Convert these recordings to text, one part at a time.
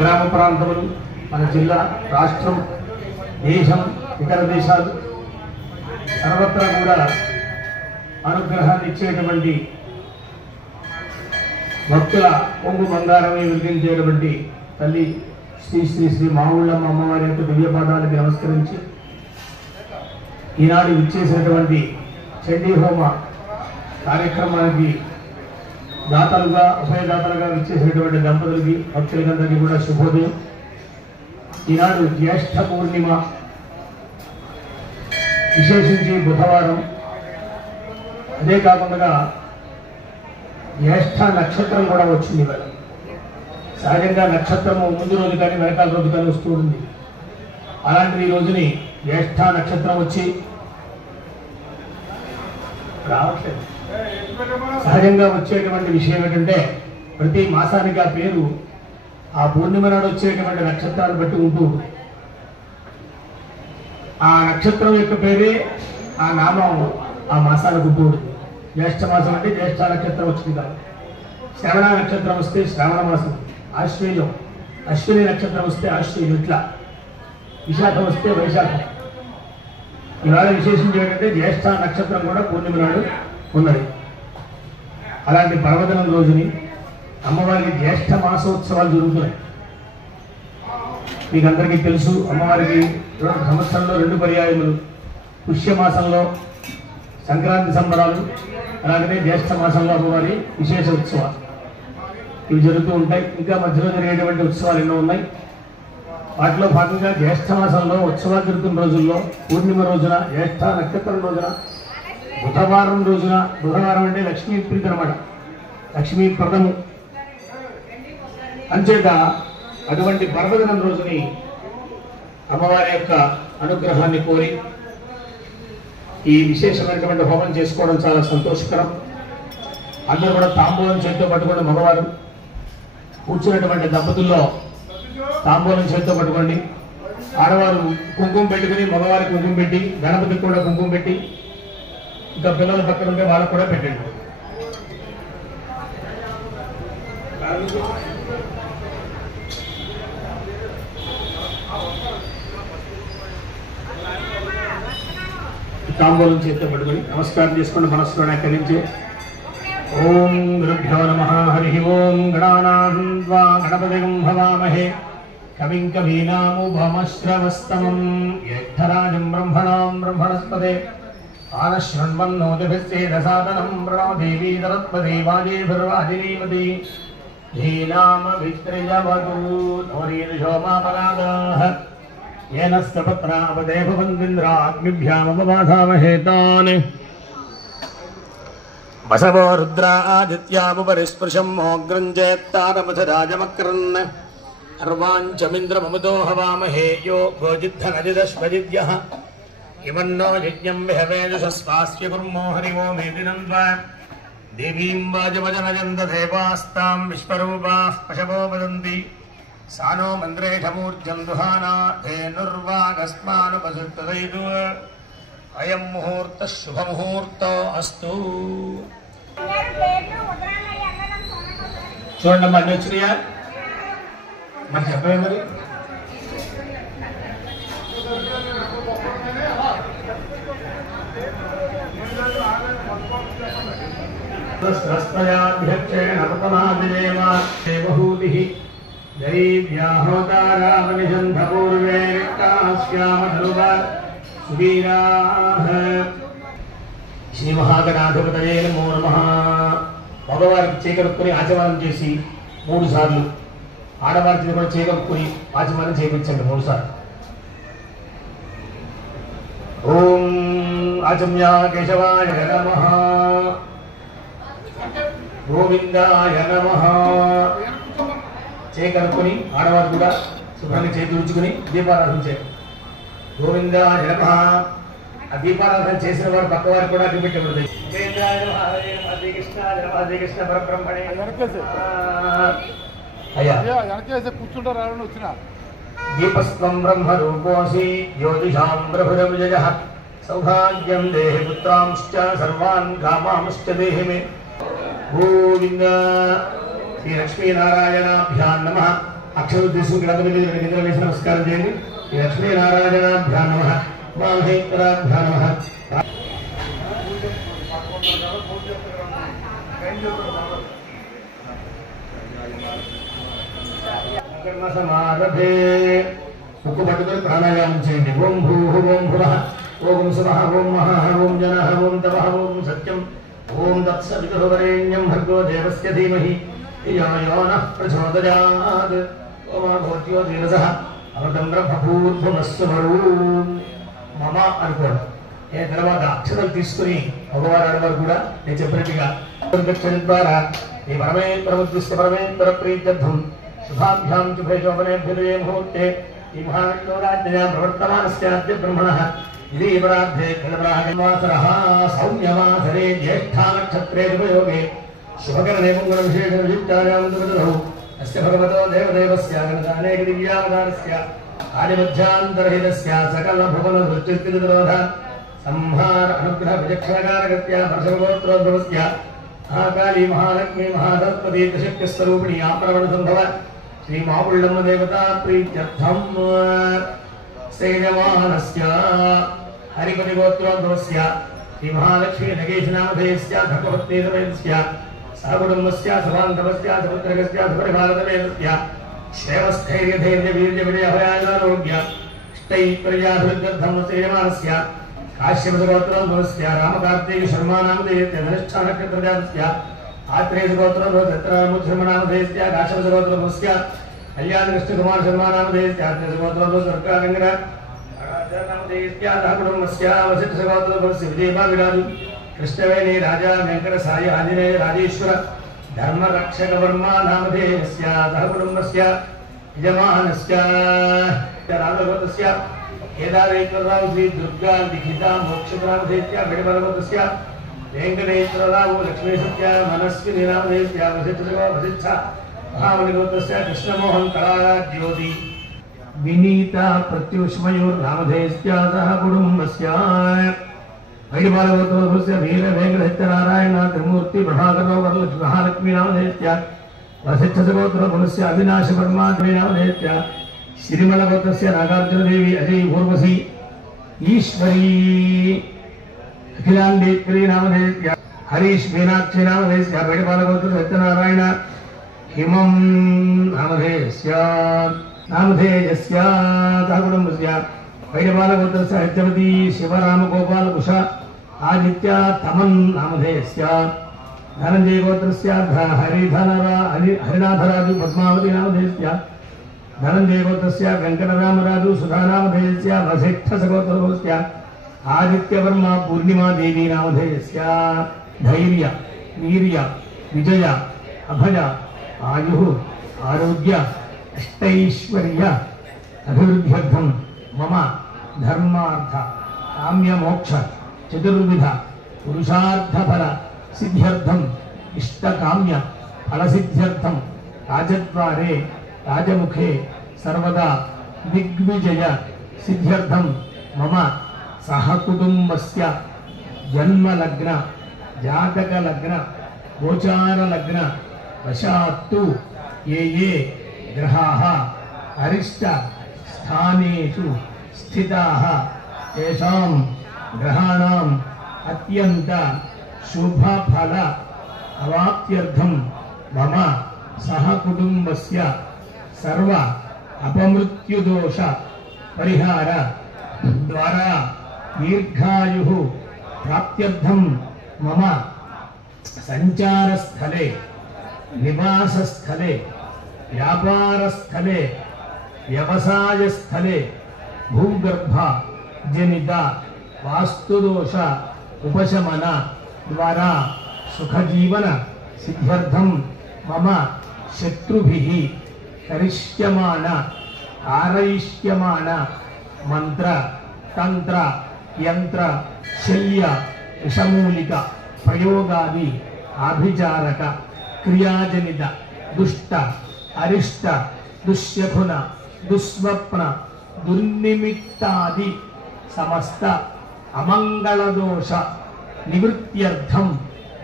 గ్రామ ప్రాంతములు మన జిల్లా రాష్ట్రం దేశం ఇతర దేశాలు సర్వత్రా కూడా అనుగ్రహాన్ని ఇచ్చేటువంటి భక్తుల పొంగు బంగారమై వెలిగించేటువంటి తల్లి శ్రీ శ్రీ శ్రీ మావుళ్ళమ్మ అమ్మవారి యొక్క దివ్య పాదాలకు నమస్కరించి ఈనాడు విచ్చేసినటువంటి చండీ హోమ కార్యక్రమానికి దాతలుగా ఉభయదాతలుగా విచ్చేసినటువంటి దంపతులకి భక్తులందరికీ కూడా శుభోదయం. ఈనాడు జ్యేష్ఠ పూర్ణిమ, విశేషించి బుధవారం. అదే కాకుండా జ్యేష్ఠ నక్షత్రం కూడా వచ్చింది. ఇవాళ సహజంగా నక్షత్రము ముందు రోజు కానీ వెనకాల రోజు కానీ వస్తూ ఉంది. అలాంటిది ఈ రోజుని జ్యేష్ఠ నక్షత్రం వచ్చి రావట్లేదు. సహజంగా వచ్చేటువంటి విషయం ఏంటంటే ప్రతి మాసానికి ఆ పేరు ఆ పూర్ణిమ నాడు వచ్చేటువంటి నక్షత్రాలు బట్టి ఉంటూ ఆ నక్షత్రం యొక్క పేరే ఆ నామం ఆ మాసానికి ఉంటూ ఉంటుంది. జ్యేష్ఠ మాసం అంటే జ్యేష్ఠ నక్షత్రం వచ్చింది కాదు. శ్రవణ నక్షత్రం వస్తే శ్రావణ మాసం, ఆశ్వేయం, అశ్విని నక్షత్రం వస్తే ఆశ్వేయం, ఇట్లా విశాఖం వస్తే వైశాఖం. ఇవాళ విశేషం ఏంటంటే జ్యేష్ఠ నక్షత్రం కూడా పూర్ణిమ నాడు ఉన్నది. అలాంటి పర్వదినం రోజుని అమ్మవారికి జ్యేష్ఠ మాసోత్సవాలు జరుగుతున్నాయి. మీకు అందరికీ తెలుసు, అమ్మవారికి సంవత్సరంలో 2 పర్యాయములు, పుష్యమాసంలో సంక్రాంతి సంబరాలు, అలాగనే జ్యేష్ఠ మాసంలో అమ్మవారి విశేష ఉత్సవాలు ఇవి జరుగుతూ ఉంటాయి. ఇంకా మధ్యలో జరిగేటువంటి ఉత్సవాలు ఎన్నో ఉన్నాయి. వాటిలో భాగంగా జ్యేష్ఠ మాసంలో ఉత్సవాలు జరుగుతున్న రోజుల్లో పూర్ణిమ రోజున, జ్యేష్ఠ నక్షత్రం రోజున, బుధవారం రోజున, బుధవారం అంటే లక్ష్మీ ప్రీతి అన్నమాట, లక్ష్మీప్రదము అంచేత అటువంటి పర్వదినం రోజుని అమ్మవారి యొక్క అనుగ్రహాన్ని కోరి ఈ విశేషమైనటువంటి హోమం చేసుకోవడం చాలా సంతోషకరం. అందరూ కూడా తాంబూలం చేతితో పట్టుకోండి. మగవారు కూర్చున్నటువంటి దంపతుల్లో తాంబూలం చేతితో పట్టుకోండి. ఆడవారు కుంకుమ పెట్టుకుని మగవారికి కుంకుమ పెట్టి, గణపతికి కూడా కుంకుమ పెట్టి, ఇంకా పిల్లల పక్కన ఉంటే వాళ్ళకు కూడా పెట్టండి. తాంబూలం చేతితో పట్టుకొని నమస్కారం చేసుకోండి. మనస్సులోనే కలించే ఓం గురుభ్యో నమః. హరి ఓం. గణానాం త్వా గణపతిం హవామహే కవిం కవీనాముపమశ్రవస్తమం జ్యేష్ఠరాజం బ్రహ్మణాం బ్రహ్మణస్పతే ఆనశృణ్వన్నోతిభిశ్చేదసాదనం ప్రణో దేవీ తరత్పదే వాజేభిర్వాజినీమతి ధీనామ విత్రిజవతూ నోరీర్షోమాపరాగాః येन सपत्नावदेभवन्दिन्द्राग्निभ्यामपबाधामहे तान् वसवो रुद्रादित्यामुपरिस्पृशम् मोग्रं चेत्तारमथराजमक्रन् अर्वाञ्चमिन्द्रममुतो हवामहे यो गोजिद्धनजिदश्वजिद्यः इमन्नो यज्ञं विहवेदशस्वास्य कुर्मो हरिवो मेदिनं त्वा देवीं वाजवजनजन्तदेवास्तां विश्वरूपाः पशवो वदन्ति सानो मन्द्रेशमूर्जं दुहाना धेनुर्वागस्मानुपसृष्टदैतु अयं मुहूर्तः शुभमुहूर्तो अस्तु. చూడండి అన్ని వచ్చినాయా మరి చెప్పే మరి స్వస్తయాధ్యక్షేణ పతనాదిదేవా దేవహూతిః दैव्याहोतारामनिषन्धपूर्वे निष्कास्यामधनुवा सुवीराः. श्रीमहागणाधिपतये नमो नमः. మగవారికి చేకరుక్కుని ఆచమనం చేసి 3 సార్లు, ఆడవారికి కూడా చేకరుక్కుని ఆచమనం చేయించండి 3 సార్లు. ఓం ఆచమ్యా కేశవాయ నమః, గోవిందాయ నమః. చేకరుకొని ఆడవారు కూడా శుభ్రంగా చేతి ఉంచుకుని దీపారాధన చేయాలి. గోవిందాయ నమః. ఆ దీపారాధన చేసిన వారు పక్క వారికి కూడా అగ్గి పెట్టబడుతుంది. కృష్ణ పరబ్రహ్మణే అయ్యా కూర్చుంటారు వచ్చిన దీపస్వం బ్రహ్మ రూపోసి జ్యోతిషాం ప్రభురవిజయః సౌభాగ్యం దేహి పుత్రాంశ్చ సర్వాన్ కామాంశ్చ దేహి మే. గోవింద శ్రీ లక్ష్మీనారాయణాభ్యాం నమః. అక్షరం తీసుకుని గణపతి మీద నిద్ర వేసి నమస్కారం చేయండి. లక్ష్మీనారాయణాభ్యా నమః మహేశ్వరాభ్యా నమః. సమారభే ముక్కు పట్టుకొని ప్రాణాయామం చేయండి. ఓం భూః ఓం భువః ఓం సువః ఓం మహః ఓం జనః ఓం తపః ఓం సత్యం ఓం తత్సవితుర్వరేణ్యం భర్గో దేవస్య ధీమహి ధియో యో నః ప్రచోదయాత్. ఓం భూత్యో దేవసః అమృతం బ్రహ్మభూర్భువస్సు మమ అనుకోండి. తర్వాత అక్షతలు తీసుకుని భగవాన్ వారు కూడా నేను చెప్పినట్టుగా ద్వారా ఈ పరమేశ్వర పరమేశ్వర ప్రీత్యర్థం శుభాభ్యాం శుభేశోభనేభ్యుదయే ముహూర్తే ఈ మహావిష్ణురాజ్ఞయా ప్రవర్తమానస్యాద్య బ్రహ్మణః ఇది పరార్థే కలప్రాహవాసరః సౌమ్యవాసరే జ్యేష్ఠా నక్షత్రే ఉపయోగే శుభకరణే మంగళ విశేష వియుక్తాయాం దుర్గదౌ అస్య భగవతో దేవదేవస్య గణానేక దివ్యావతారస్య ఆదిమధ్యాంతరహితస్య సకల భువన దృష్టిస్థితిరోధ సంహార అనుగ్రహ విచక్షణకారకస్య వర్షగోత్రోద్భవస్య మహాకాళీ మహాలక్ష్మీ మహాసరస్వతీ దశక్తిస్వరూపిణి ఆపరమణ సంభవ శ్రీ మాపుళ్ళమ్మ దేవతా ప్రీత్యర్థం సేయమానస్య హరిపతి గోత్రోద్భవస్య శ్రీ మహాలక్ష్మీ నగేశనామధేయస్య ధర్మపత్నీ సమేతస్య సహకుటుంబస్య సమాంతమస్య సముద్రగస్య సుపరిపాలనవేదస్య క్షేమస్థైర్యధైర్య వీర్య విజయభయారోగ్య ఇష్టైశ్వర్యాభివృద్ధ్యర్థం సేయమానస్య కాశ్యపగోత్రోద్భవస్య రామకార్తీక శర్మానామధేయస్య ధనిష్ఠా నక్షత్రజాతస్య ఆత్రేయగోత్రోద్భవస్య కాశ్యపగోత్రోద్భవస్య కళ్యాణకృష్ణకుమార శర్మానామధేయస్య ఆత్రేయగోత్రోద్భవస్య నామధేయస్య సహకుటుంబస్య వసిష్ఠగోత్రోద్భవస్య విజయభావిరాజు కృష్ణవేణి రాజా వెంకట సాయి ఆంజనేయ రాజేశ్వర ధర్మరక్షకవర్మా నామధేయస్య సహకుటుంబస్య యజమానస్య రామగోత్రస్య కేదారేశ్వరరావు శ్రీ దుర్గా లిఖిత మోక్షనామధేయస్య విడబలగోత్రస్య వెంకటేశ్వరరావు లక్ష్మీసత్య మనస్విని నామధేయస్య వసిష్ఠ మహామణిగోత్రస్య కృష్ణమోహన్ కళాజ్యోతి వినీత ప్రత్యూష్మయూర్ నామధేయస్య సహకుటుంబస్య వైడిబాలగోత్రోద్భవస్య వీర వెంకటేశ్వరనారాయణ త్రిమూర్తి ప్రభాకరరావు వరలక్ష్మి మహాలక్ష్మీ నామధేయస్య వసిష్ఠగోత్రోద్భవస్య అవినాశ వర్మా నామధేయస్య శ్రీమలగోత్రస్య నాగార్జునదేవి అజయ్ ఊర్వశి ఈశ్వరీ అఖిలాండేశ్వరీ నామధేయస్య హరీష్ మీనాక్షి నామధేయస్య వైడిబాలగోత్ర సత్యనారాయణ హిమం నామధేయస్య సహకుటుంబస్య వైడిబాలగోత్రస్య సత్యవతి శివరామగోపాల కుష ఆదిత్య తమన్ నామధేయస్య ధనంజయగోత్రస్య హరినాథరాజు పద్మావతి నామధేయస్య ధనంజయగోత్రస్య వెంకటరామరాజు సుధానామధేయస్య వసిష్ఠసగోత్రోద్భవస్య ఆదిత్యవర్మ పూర్ణిమాదేవి నామధేయస్య ధైర్య వీర్య విజయ అభయ ఆయు ఆరోగ్య అష్టైశ్వర్య అభివృద్ధ్యర్థం మమ ధర్మార్థ కామ్య మోక్ష చతుర్విధ పురుషార్థఫల సిద్ధ్యర్థం ఇష్టకామ్య ఫలసిద్ధ్యర్థం రాజద్వారే రాజముఖే సర్వదా దిగ్విజయ సిద్ధ్యర్థం మమ సహకుటుంబస్య జన్మలగ్న జాతకలగ్న గోచారలగ్న వశాత్తు ఏ గ్రహాः అరిష్ట స్థానేషు స్థితాः తేషాం గ్రహాణాం అత్యంత శుభఫల అవాప్త్యర్థం మమ సహకుటుంబస్య సర్వ అపమృత్యుదోష పరిహార ద్వారా దీర్ఘాయుః ప్రాప్త్యర్థం మమ సంచారస్థలే నివాసస్థలే వ్యాపారస్థలే వ్యవసాయస్థలే భూగర్భ జనిత వాస్తుదోష ఉపశమన ద్వారా సుఖజీవన సిద్ధ్యర్థం మమ శత్రుభిః కరిష్యమాణ కారయిష్యమాణ మంత్ర తంత్ర యంత్ర శల్య విషమూలిక ప్రయోగాది ఆభిచారక క్రియాజనిత దుష్ట అరిష్ట దుశ్శకున దుస్వప్న దుర్నిమిత్తాది సమస్త అమంగళదోష నివృత్త్యర్థం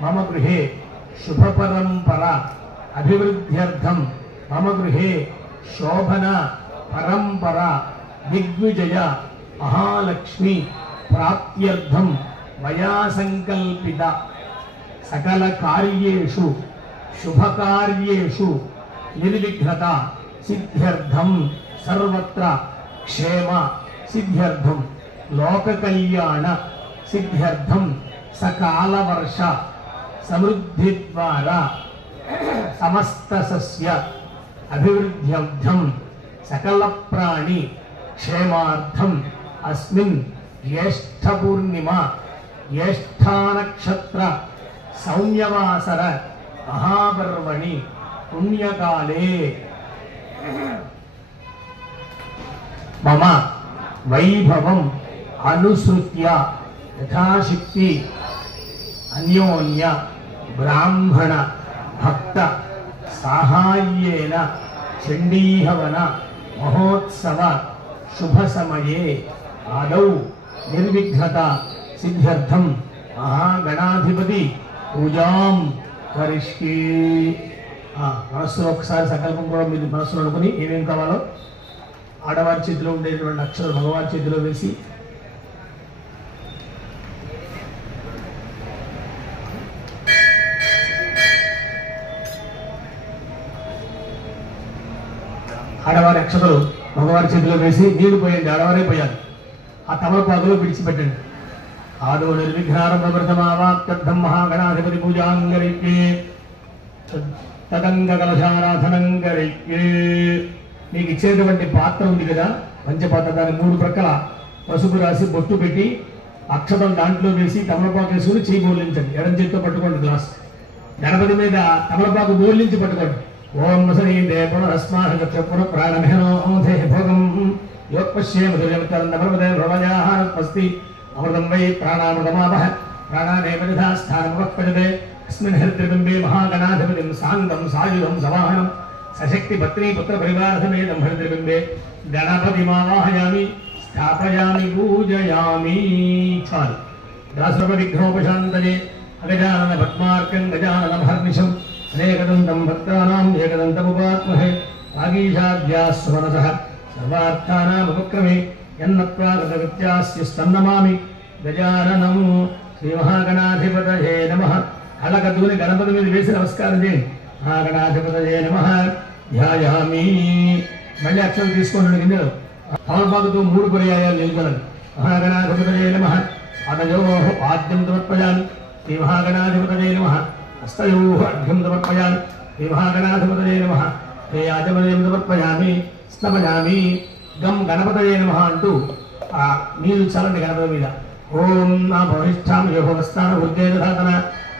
మమ గృహే శుభపరంపర అభివృద్ధ్యర్థం మమ గృహే శోభన పరంపర దిగ్విజయ మహాలక్ష్మి ప్రాప్త్యర్థం మయా సంకల్పిత సకల కార్యేషు శుభకార్యేషు నిర్విఘ్నత సిద్ధ్యర్థం సర్వత్ర క్షేమ సిద్ధ్యర్థం లోక కళ్యాణ సిద్ధ్యర్థం సకాల వర్ష సమృద్ధి ద్వారా సమస్త సస్య అభివృద్ధ్యర్థం సకల ప్రాణి క్షేమార్థం అస్మిన్ జ్యేష్ఠ పూర్ణిమ జ్యేష్ఠానక్షత్ర సౌమ్యవాసర మహాపర్వణి పుణ్యకాలే మమ వైభవం అనుసృత్య యథాశక్తి అన్యోన్య బ్రాహ్మణ భక్త సాహాయ్యేన చండీహవన మహోత్సవ శుభ సమయే ఆదౌ నిర్విఘ్నత సిద్ధ్యర్థం మహాగణాధిపతి పూజాం కరిష్యే. మనస్సులో ఒకసారి సంకల్పం కూడా మీరు మనస్సులో అనుకుని ఏమేమి కావాలో ఆడవారి చేతిలో ఉండేటువంటి అక్షరాలు మగవారి చేతిలో వేసి ఆడవారి అక్షతలు మగవారి చేతిలో వేసి నీళ్లు పోయండి, ఆడవారే పోయాలి. ఆ తమలపాకులో విడిచిపెట్టండి. ఆదో నిర్విఘ్నారంభమృతమావాప్త్యర్థం మహాగణాధిపతి పూజాంగరైక్యే తదంగ కలశారాధనంగరైక్యే. మీకు ఇచ్చేటువంటి పాత్ర ఉంది కదా, పంచపాత్ర, దాని 3 ప్రక్కల పసుపు రాసి బొట్టు పెట్టి అక్షతం దాంట్లో వేసి తమలపాకు వేసుకుని చేయి బోర్లించండి. ఎడం చేతితో పట్టుకోండి గ్లాస్. గణపతి మీద తమలపాకు బోర్లించి పట్టుకోండి. ఓం వసనీ దేవరస్మాహ ప్రాణమేనో భోగం యోగపశ్యేమస్తి అమృతం వై ప్రాణామృతమాపహ ప్రాణానేవ స్థానముపజతే అస్మిన్ హరిత్రిబింబే మహాగణాధిపతిం సాంగం సాయుధం సవాహనం సశక్తి పత్ని పుత్ర పరివార సమేతం హరిత్రిబింబే గణపతిమావాహయామి స్థాపయామి పూజయామి. చాలు. దాసర్వవిఘ్నోపశాంతయే అగజానన పద్మార్కం గజాననమహర్నిశం అనేకదంతం భక్తానాం ఏకదంతముపాత్మహే వాగీశాద్యాస్వనసః సర్వార్థానాముపక్రమే యన్నత్వా కృతకృత్యాస్యస్తన్నమామి గజాననం. శ్రీ మహాగణాధిపతయే నమః. కళ్ళకద్దుకుని గణపతి మీద వేసి నమస్కారం చేయండి. మహాగణాధిపతయే నమః ధ్యాయామి. మళ్ళీ అక్షరం తీసుకోండి గిన్నెలో. తమలపాకుతో 3 పర్యాయాలు నిలబడండి. మహాగణాధిపతయే నమః. అతయోః పాద్యం సమర్పయామి. శ్రీ మహాగణాధిపతయే నమః. హస్తయోః అర్ఘ్యం సమర్పయామి. శ్రీ మహాగణాధిపతయే నమః. హే ఆచమనీయం సమర్పయామి. స్నపయామి. గం గణపతయే నమః అంటూ ఆ నీళ్లు చల్లండి గణపతి మీద. ఓం నా భవిష్ఠాం యోగస్థాన ఉద్దేశాతన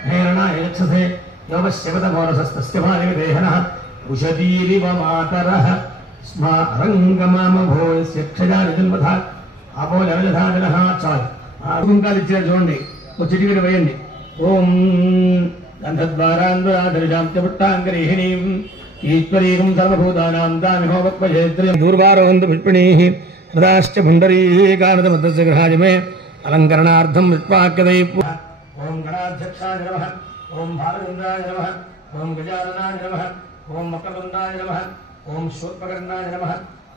హేరణాయ యక్షసే యోగశ్యవతమోరసస్తస్య భార్యదేహనః ఉషదీరివ మాతరః స్మా అరంగమామభోయస్య క్షయాని జన్మథ అపో జనజధాజనః. చాలు. ఆ కుంకాలు ఇచ్చారు చూడండి, ఒక చిటికెడు వేయండి. ఓం గంధద్వారాంధ్రాధరిజాంత్యపుట్టాంగరీహిణీం ఈశ్వరీకం సర్వభూతానాం దామిహోపక్వజేత్రియం దూర్వారోహంతు పుష్పిణీః హృదాశ్చ పుండరీకానతమద్దస్య గృహాయ మే అలంకరణార్థం విష్పాక్యదై. ఓం గణాధ్యక్షాయ నమః. ఓం భారచంద్రాయ నమః. ఓం గజాననాయ నమః. ఓం మకరందాయ నమః. ఓం శూర్పకర్ణాయ నమః.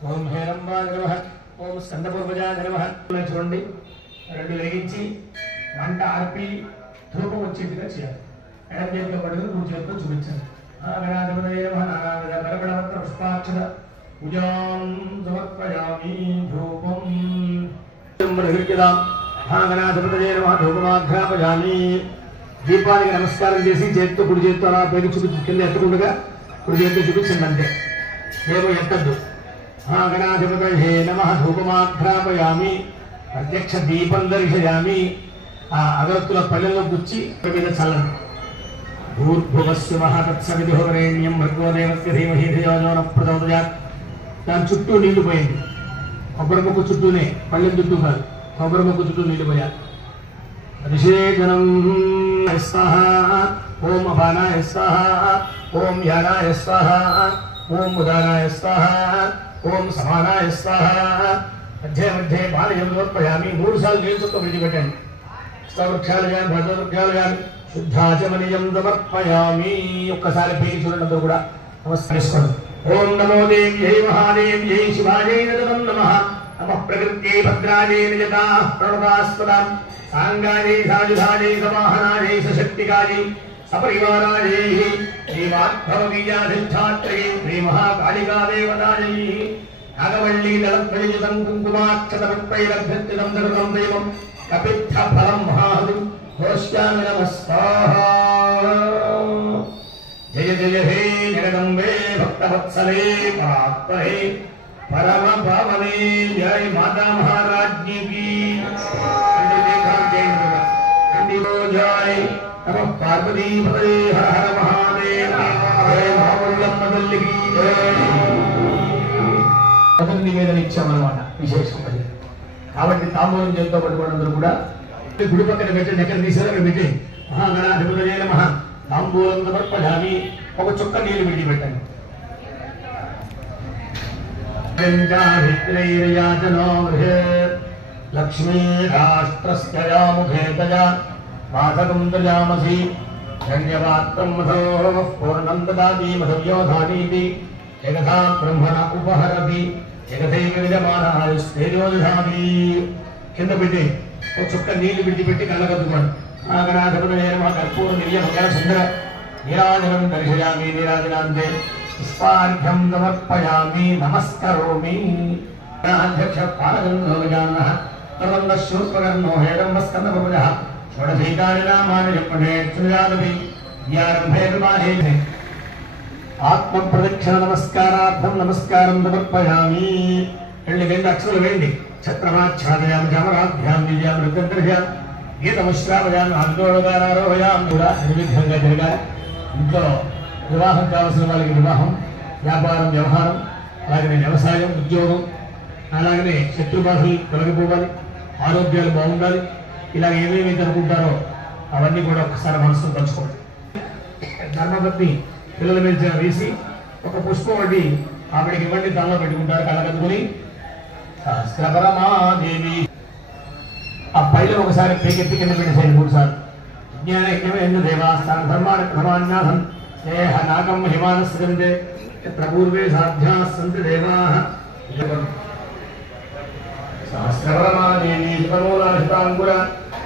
ఓం హేరంబాయ నమః. ఓం స్కందపూర్వజాయ నమః. చూడండి, 2 వెలిగించి మంట ఆర్పి ధూపం వచ్చేట్టుగా చేయాలి. ఎడం చేతితో పట్టుకుని కుడి చేతితో చూపించాలి. గణాధిపతయే నమః. నానావిధ బలబలవత్ర పుష్పాక్షర పూజాం సమర్పయామి. ధూపం గణాధిపతయే నమః. ధూపమాఘ్రాపయామి. దీపానికి నమస్కారం చేసి చేతితో కుడి చేతితో అలా పైకి చూపించి కింద ఎత్తకుండా కుడి చేతితో చూపించండి అంతే, ఏమో ఎత్తద్దు. గణాధిపతయే నమః. ధూపమాఘ్రాపయామి. ప్రత్యక్ష దీపం దర్శయామి. ఆ అగరత్తుల పల్లెల్లో గుచ్చి మీద చల్లండి. భూర్భువస్య మహాతత్సవిధోరేణ్యం భర్గో దేవస్య ధీమహి ధియో యో నః ప్రచోదయాత్. దాని చుట్టూ నీళ్లు పోయండి. కొబ్బరి మొక్క చుట్టూనే, పళ్ళెం చుట్టూ కాదు, కొబ్బరి మొక్క చుట్టూ నీళ్లు పోయాలి. అభిషేకనం స్వాహ. ఓం అపానాయ స్వాహ. ఓం యానాయ స్వాహ. ఓం ఉదానాయ స్వాహ. ఓం సమానాయ స్వాహ. మధ్య మధ్య పానయం సమర్పయామి. 3 సార్లు నీళ్ళు చుట్టూ విడిచిపెట్టండి. వృక్షాలు కానీ భద్రవృక్షాలు కానీ శుద్ధాచమనీయం సమర్పయామి. ఒక్కసారి పేరు చూడండి, అందరూ కూడా నమస్కరిస్తాను. ఓం నమో దేవ్యై మహాదేవ్యై శివాజై నమః నమః నమః ప్రకృత్యై భద్రాజై నిజతాః ప్రణతాస్పదాం సాంగాజై సాజుధాజై సవాహనాజై సశక్తికాజై సపరివారాజై శ్రీమాధ్వబీజాధిష్టాత్రై శ్రీ మహాకాళికా దేవతాజై నాగవల్లీ దళత్వయుతం కుంకుమాక్షతపుష్పైరభ్యర్చితం సర్వం దైవం కపిత్థ ఫలం మహాహు హోష్యామి నమస్కార జయ జయ హే జగదంబే భక్తవత్సలే పరాత్పరే పరమ పావనే జయ మాతా మహారాజ్ఞి కీ జయ నమః పార్వతీ పదే హర హర మహాదేవ జయ మామల్లమ్మ తల్లికి మొదటి నివేదన ఇచ్చామన్నమాట విశేషంగా. కాబట్టి తాంబూలం చేతితో పట్టుకోవడం కూడా గుడి పక్కన పెట్టండి, ఎక్కడ తీసారో అక్కడ పెట్టి మహాగణాధిపతయే నమః తాంబూలం సమర్పయామి. ఒక చుక్క నీళ్లు విడిచిపెట్టండి. లక్ష్మీ రాష్ట్రస్య ముఖే తజా మాధవం దజామసి ధన్యవాత్రం మధో పూర్ణం దదాతి మధవ్యోధానీతి జగదా బ్రహ్మణ ఉపహరతి జగదైవ విజమానాయుస్తేజోధామి. కింద పెట్టి ఒక చుక్క నీళ్లు విడిచిపెట్టి కళ్ళగద్దుకోండి. నాగనాథపతయే నమః కర్పూర నిర్య మంగళ సుందర నీరాజనం దర్శయామి. నీరాజనాంతే పుష్పార్ఘ్యం సమర్పయామి నమస్కరోమి. అధ్యక్ష పాలగంధోజానః తదంద శూర్పకర్ణో హేరంబస్కందపముజః షోడశైతాని నామాని చెప్పనే శ్రీయాదవి యారంభే విమానే ఆత్మ ప్రదక్షిణ నమస్కారార్థం నమస్కారం సమర్పయామి. వెళ్ళి రెండు అక్షరాలు వేయండి. ఛత్రమాచ్ఛాదయామి చమరాభ్యాం విజయాం వృద్ధంతర్యాం గీతముశ్రావయామి ఆందోళగారోహయాం. కూడా నిర్విఘ్నంగా జరగాలి. ఇంట్లో వివాహం కావాల్సిన వాళ్ళకి వివాహం, వ్యాపారం వ్యవహారం, అలాగనే వ్యవసాయం ఉద్యోగం, అలాగనే శత్రుబాధలు తొలగిపోవాలి, ఆరోగ్యాలు బాగుండాలి. ఇలాగ ఏమేమి అనుకుంటారో అవన్నీ కూడా ఒకసారి మనసును పంచుకోండి. ధర్మపత్ని పిల్లల మీద వేసి ఒక పుష్పం వండి ఆవిడకి ఇవ్వండి. దానిలో పెట్టుకుంటారు కళ్ళకద్దుకుని సహస్రపరమాదేవి. ఆ పైలో ఒకసారి పేకెత్తి కింద పెట్టేసేయండి 3 సార్లు. జ్ఞానయజ్ఞమే ఎందు దేవాస్థాన ధర్మాన క్రమాన్యాసం దేహ నాగం హిమానస్యంతే యత్ర పూర్వే సాధ్యాః సంతి దేవాః. సహస్రపరమాదేవి శివమూలాశితాంకుర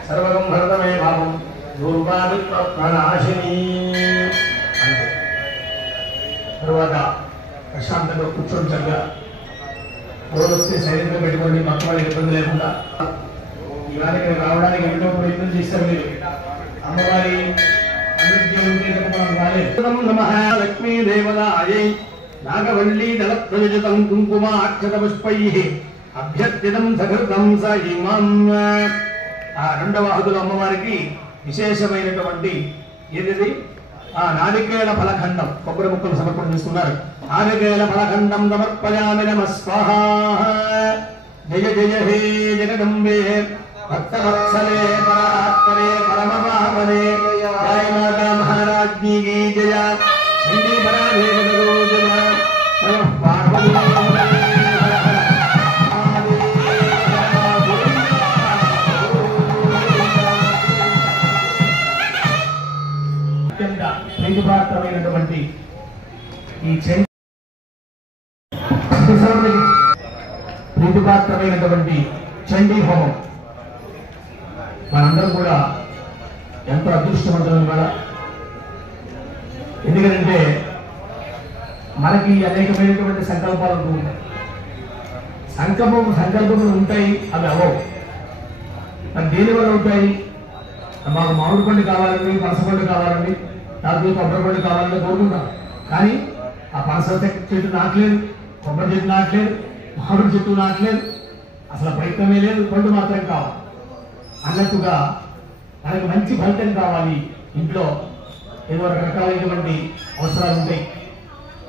సర్వగం భరతమే భావం రూపాదినాశిని. తర్వాత ప్రశాంతంగా కూర్చొని చక్కగా రోజు వస్తే సైలెంట్గా పెట్టుకోండి. మొత్తం వాళ్ళకి ఇబ్బంది లేకుండా. ఇవాళ ఇక్కడ రావడానికి ఎంతో ప్రయత్నం చేశారు మీరు. అమ్మవారి లక్ష్మీ దేవతాయై నాగవల్లీ దళత్వయుతం కుంకుమాక్షత పుష్పైః అభ్యర్థితం సకృతం స ఇమం. ఆ రెండవ ఆహుతుల అమ్మవారికి విశేషమైనటువంటి ఏది ఆ నారికేళ ఫలఖండం, కొబ్బరి ముక్కలు సమర్పణ చేస్తున్నారు. నారికేళ ఫలఖండం సమర్పయామి నమస్కార. జయ జయ హే జగదంబే భక్తవత్సలే పరాత్పరే పరమపావనే జయ మాతా మహారాజ్ఞి కీ జయ. చండీ పరాదేవతో జయ. నమః పార్వతీ అత్యంత ప్రీతిపాత్రమైనటువంటి ఈ ప్రీతిపాత్రమైనటువంటి చండీ హోమం మనందరం కూడా ఎంతో అదృష్టవంతులం కూడా. ఎందుకంటే మనకి అనేకమైనటువంటి సంకల్పాలు ఉంటాయి. సంకల్పములు ఉంటాయి, అవి అవ్వవు. మరి దేని వల్ల ఉంటాయి? మాకు మామిడి పండు కావాలండి, పనస పండు కావాలండి, నాకు కొబ్బరి పండు కావాలని కోరుకుంటాం. కానీ ఆ పనస చెట్టు నాటలేదు, కొబ్బరి చెట్టు నాటలేదు, మామిడి చెట్టు నాటలేదు, అసలు ప్రయత్నమే లేదు, పండు మాత్రం కావాలి అన్నట్టుగా మనకు మంచి ఫలితం కావాలి. ఇంట్లో ఏదో రకరకాలైనటువంటి అవసరాలు ఉంటాయి.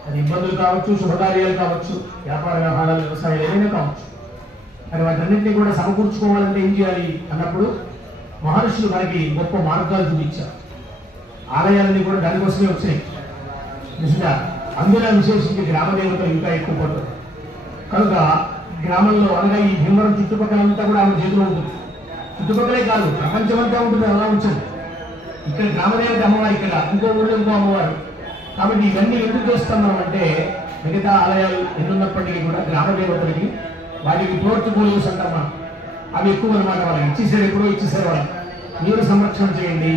అది ఇబ్బందులు కావచ్చు, శుభకార్యాలు కావచ్చు, వ్యాపార వ్యవహారాలు, వ్యవసాయాలు ఏదైనా కావచ్చు. మరి వాటన్నింటినీ కూడా సమకూర్చుకోవాలంటే ఏం చేయాలి అన్నప్పుడు మహర్షులు మనకి గొప్ప మార్గాలు చూపించారు. ఆలయాలన్నీ కూడా దానికోసమే వచ్చాయి. నిజంగా అందులో విశేషించి గ్రామదేవతలు ఇంకా ఎక్కువ పడుతుంది. కనుక గ్రామంలో అనగా ఈ భీమవరం చుట్టుపక్కలంతా కూడా ఆమె చేతిలో ఉంటుంది. చుట్టుపక్కలే కాదు, ప్రపంచమంతా ఉంటుంది. అలా ఉంచండి. ఇక్కడ గ్రామదేవత అమ్మవారు, ఇక్కడ ఇంకో ఊళ్ళో ఇంకో అమ్మవారు. కాబట్టి ఇవన్నీ ఎందుకు చేస్తున్నాం అంటే మిగతా ఆలయాలు ఎన్నున్నప్పటికీ కూడా గ్రామ దేవతలకి వాటికి పోర్చుకోలేస్ అంటాం మనం. అవి ఎక్కువ అనమాట. వాళ్ళకి ఇచ్చేసారు, ఎప్పుడో ఇచ్చేసారు. వాళ్ళు మీరు సంరక్షణ చేయండి,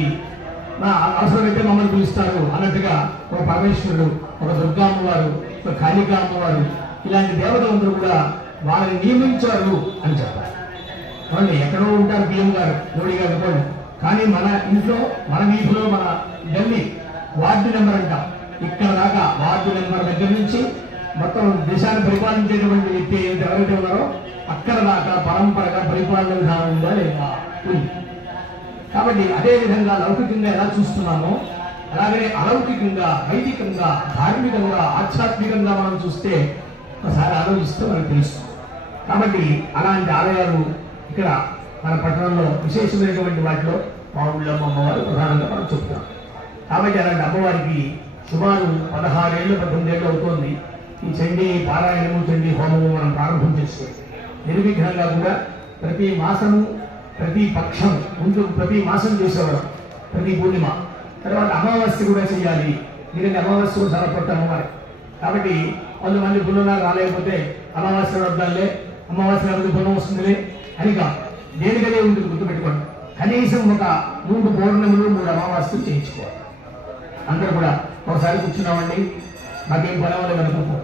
నా అవసరమైతే మమ్మల్ని పిలుస్తారు అన్నట్టుగా ఒక పరమేశ్వరుడు, ఒక దుర్గా అమ్మవారు, ఒక కాళికా అమ్మవారు, ఇలాంటి దేవతలందరూ కూడా వాళ్ళని నియమించారు అని చెప్పారు. అవునండి, ఎక్కడో ఉంటారు పిఎం గారు, మోడీ గారు అనుకోండి, కానీ మన ఇంట్లో, మన వీధిలో, మన గల్లీ వార్డు నెంబర్ అంటాం. ఇక్కడ దాకా వార్డు నెంబర్ దగ్గర నుంచి మొత్తం దేశాన్ని పరిపాలించేటువంటి వ్యక్తి ఎవరైతే ఉన్నారో అక్కడ దాకా పరంపరగా పరిపాలన విధానం ఉందా లేదా ఉంది. కాబట్టి అదే విధంగా లౌకికంగా ఎలా చూస్తున్నామో అలాగనే అలౌకికంగా, వైదికంగా, ధార్మికంగా, ఆధ్యాత్మికంగా మనం చూస్తే ఒకసారి ఆలోచిస్తే మనకు తెలుస్తుంది. కాబట్టి అలాంటి ఆలయాలు ఇక్కడ మన పట్టణంలో విశేషమైనటువంటి వాటిలో మామిళ్ళమ్మ అమ్మవారు ప్రధానంగా మనం చెప్తాం. కాబట్టి అలాంటి అమ్మవారికి సుమారు 16 ఏళ్ళు 18 ఏళ్ళు అవుతోంది ఈ చండీ పారాయణము, చండీ హోమము మనం ప్రారంభం చేసుకుంది. నిర్విఘ్నంగా కూడా ప్రతి మాసము, ప్రతి పక్షం, ముందు ప్రతి మాసం చేసేవారు, ప్రతి పూర్ణిమ, తర్వాత అమావాస్య కూడా చేయాలి. ఎందుకంటే అమావాస్య కూడా చాలా పట్టు అమ్మవారి. కాబట్టి కొంతమంది పుణ్యనాలు రాలేకపోతే అమావాస్య వద్దాలే, అమావాస్య లేకపోతే పుణ్యం వస్తుందిలే అని కాదు, దేనికదే ఉంటుంది గుర్తుపెట్టుకోండి. కనీసం ఒక 3 పౌర్ణములు 3 అమావాస్యలు చేయించుకోవాలి. అందరూ కూడా ఒకసారి కూర్చున్నామండి, నాకేం పొలవలేదు అనుకుంటాం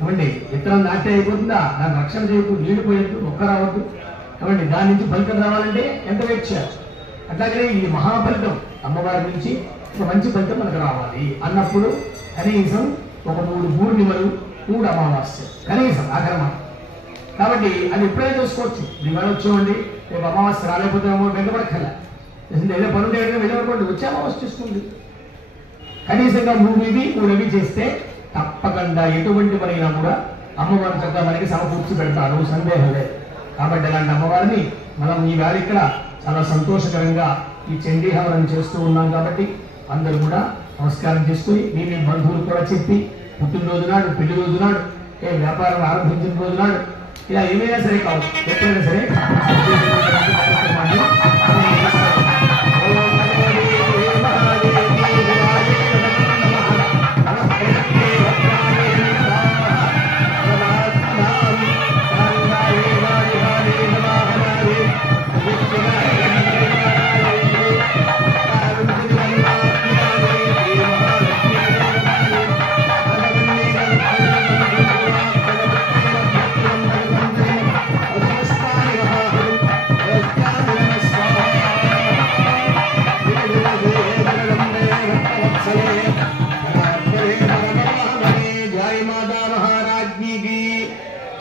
ఏమండి, విత్తనం నాటే అయిపోతుందా, దాన్ని రక్షణ చేయకూడదు, నీళ్లు పోయద్దు, ఒక్క రావద్దు ఏమండి, దాని నుంచి ఫలితం రావాలంటే ఎంత వెయిట్ చేయాలి. అట్లాగనే ఈ మహాఫలితం అమ్మవారి నుంచి ఒక మంచి ఫలితం మనకు రావాలి అన్నప్పుడు కనీసం ఒక 3 పూర్ణిమలు 3 అమావాస్య కనీసం ఆ కర్మ. కాబట్టి అది ఎప్పుడైనా చూసుకోవచ్చు. ఇవాళ వచ్చామండి, రేపు అమావాస్య రాలేకపోతే వెంటబడక్కల ఏదో పనులు చేయడం వెళ్ళనుకోండి, వచ్చే అమావాస్య చూసుకోండి. కనీసంగా 3 చేస్తే తప్పకుండా ఎటువంటి పనైనా కూడా అమ్మవారి చక్కగా మనకి సమకూర్చి పెడతారు, సందేహం లేదు. కాబట్టి అలాంటి అమ్మవారిని మనం ఈ వారి ఇక్కడ చాలా సంతోషకరంగా ఈ చండీ హవనం చేస్తూ ఉన్నాం. కాబట్టి అందరూ కూడా నమస్కారం చేసుకుని మీ బంధువులు కూడా చెప్పి పుట్టినరోజు నాడు, పెళ్లి రోజు నాడు, వ్యాపారం ఆరంభించిన రోజు నాడు, ఇలా ఏమైనా సరే కావచ్చు, ఎప్పుడైనా సరే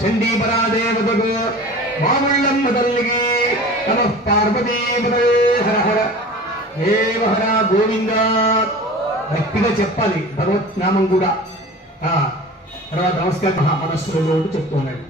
చండీ పరాదేవతకు మామళ్ళమ్మ తల్లికి నమః పార్వతీ హర హర దేవ హర గోవింద. గట్టిగా చెప్పాలి భగవత్నామం కూడా. తర్వాత నమస్కారం మనస్సులో చెప్తూ ఉన్నాడు.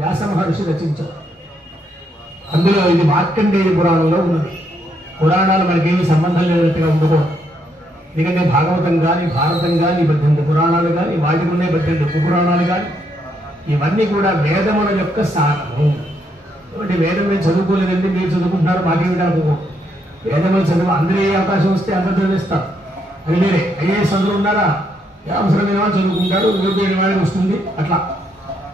వ్యాసమహర్షి రచించారు. అందులో ఇది మార్కండేయ పురాణంలో ఉన్నది. పురాణాలు మనకేమి సంబంధం లేనట్టుగా ఉండకూడదు. ఎందుకంటే భాగవతం కానీ, భారతం కానీ, 18 పురాణాలు కానీ, వాటికి ఉన్నాయి 18 ఉపపురాణాలు కానీ, ఇవన్నీ కూడా వేదముల యొక్క సారము. కాబట్టి వేదం మీరు చదువుకోలేదండి, మీరు చదువుకుంటున్నారు, మాకేమి అనుకో. వేదములు చదువు అందరూ ఏ అవకాశం వస్తే అందరూ చదివిస్తారు. అది వేరే ఐఏఎస్ అందరూ ఉన్నారా, అవసరమైన వాళ్ళు చదువుకుంటారు, యోగ్యమైన వాళ్ళకి వస్తుంది. అట్లా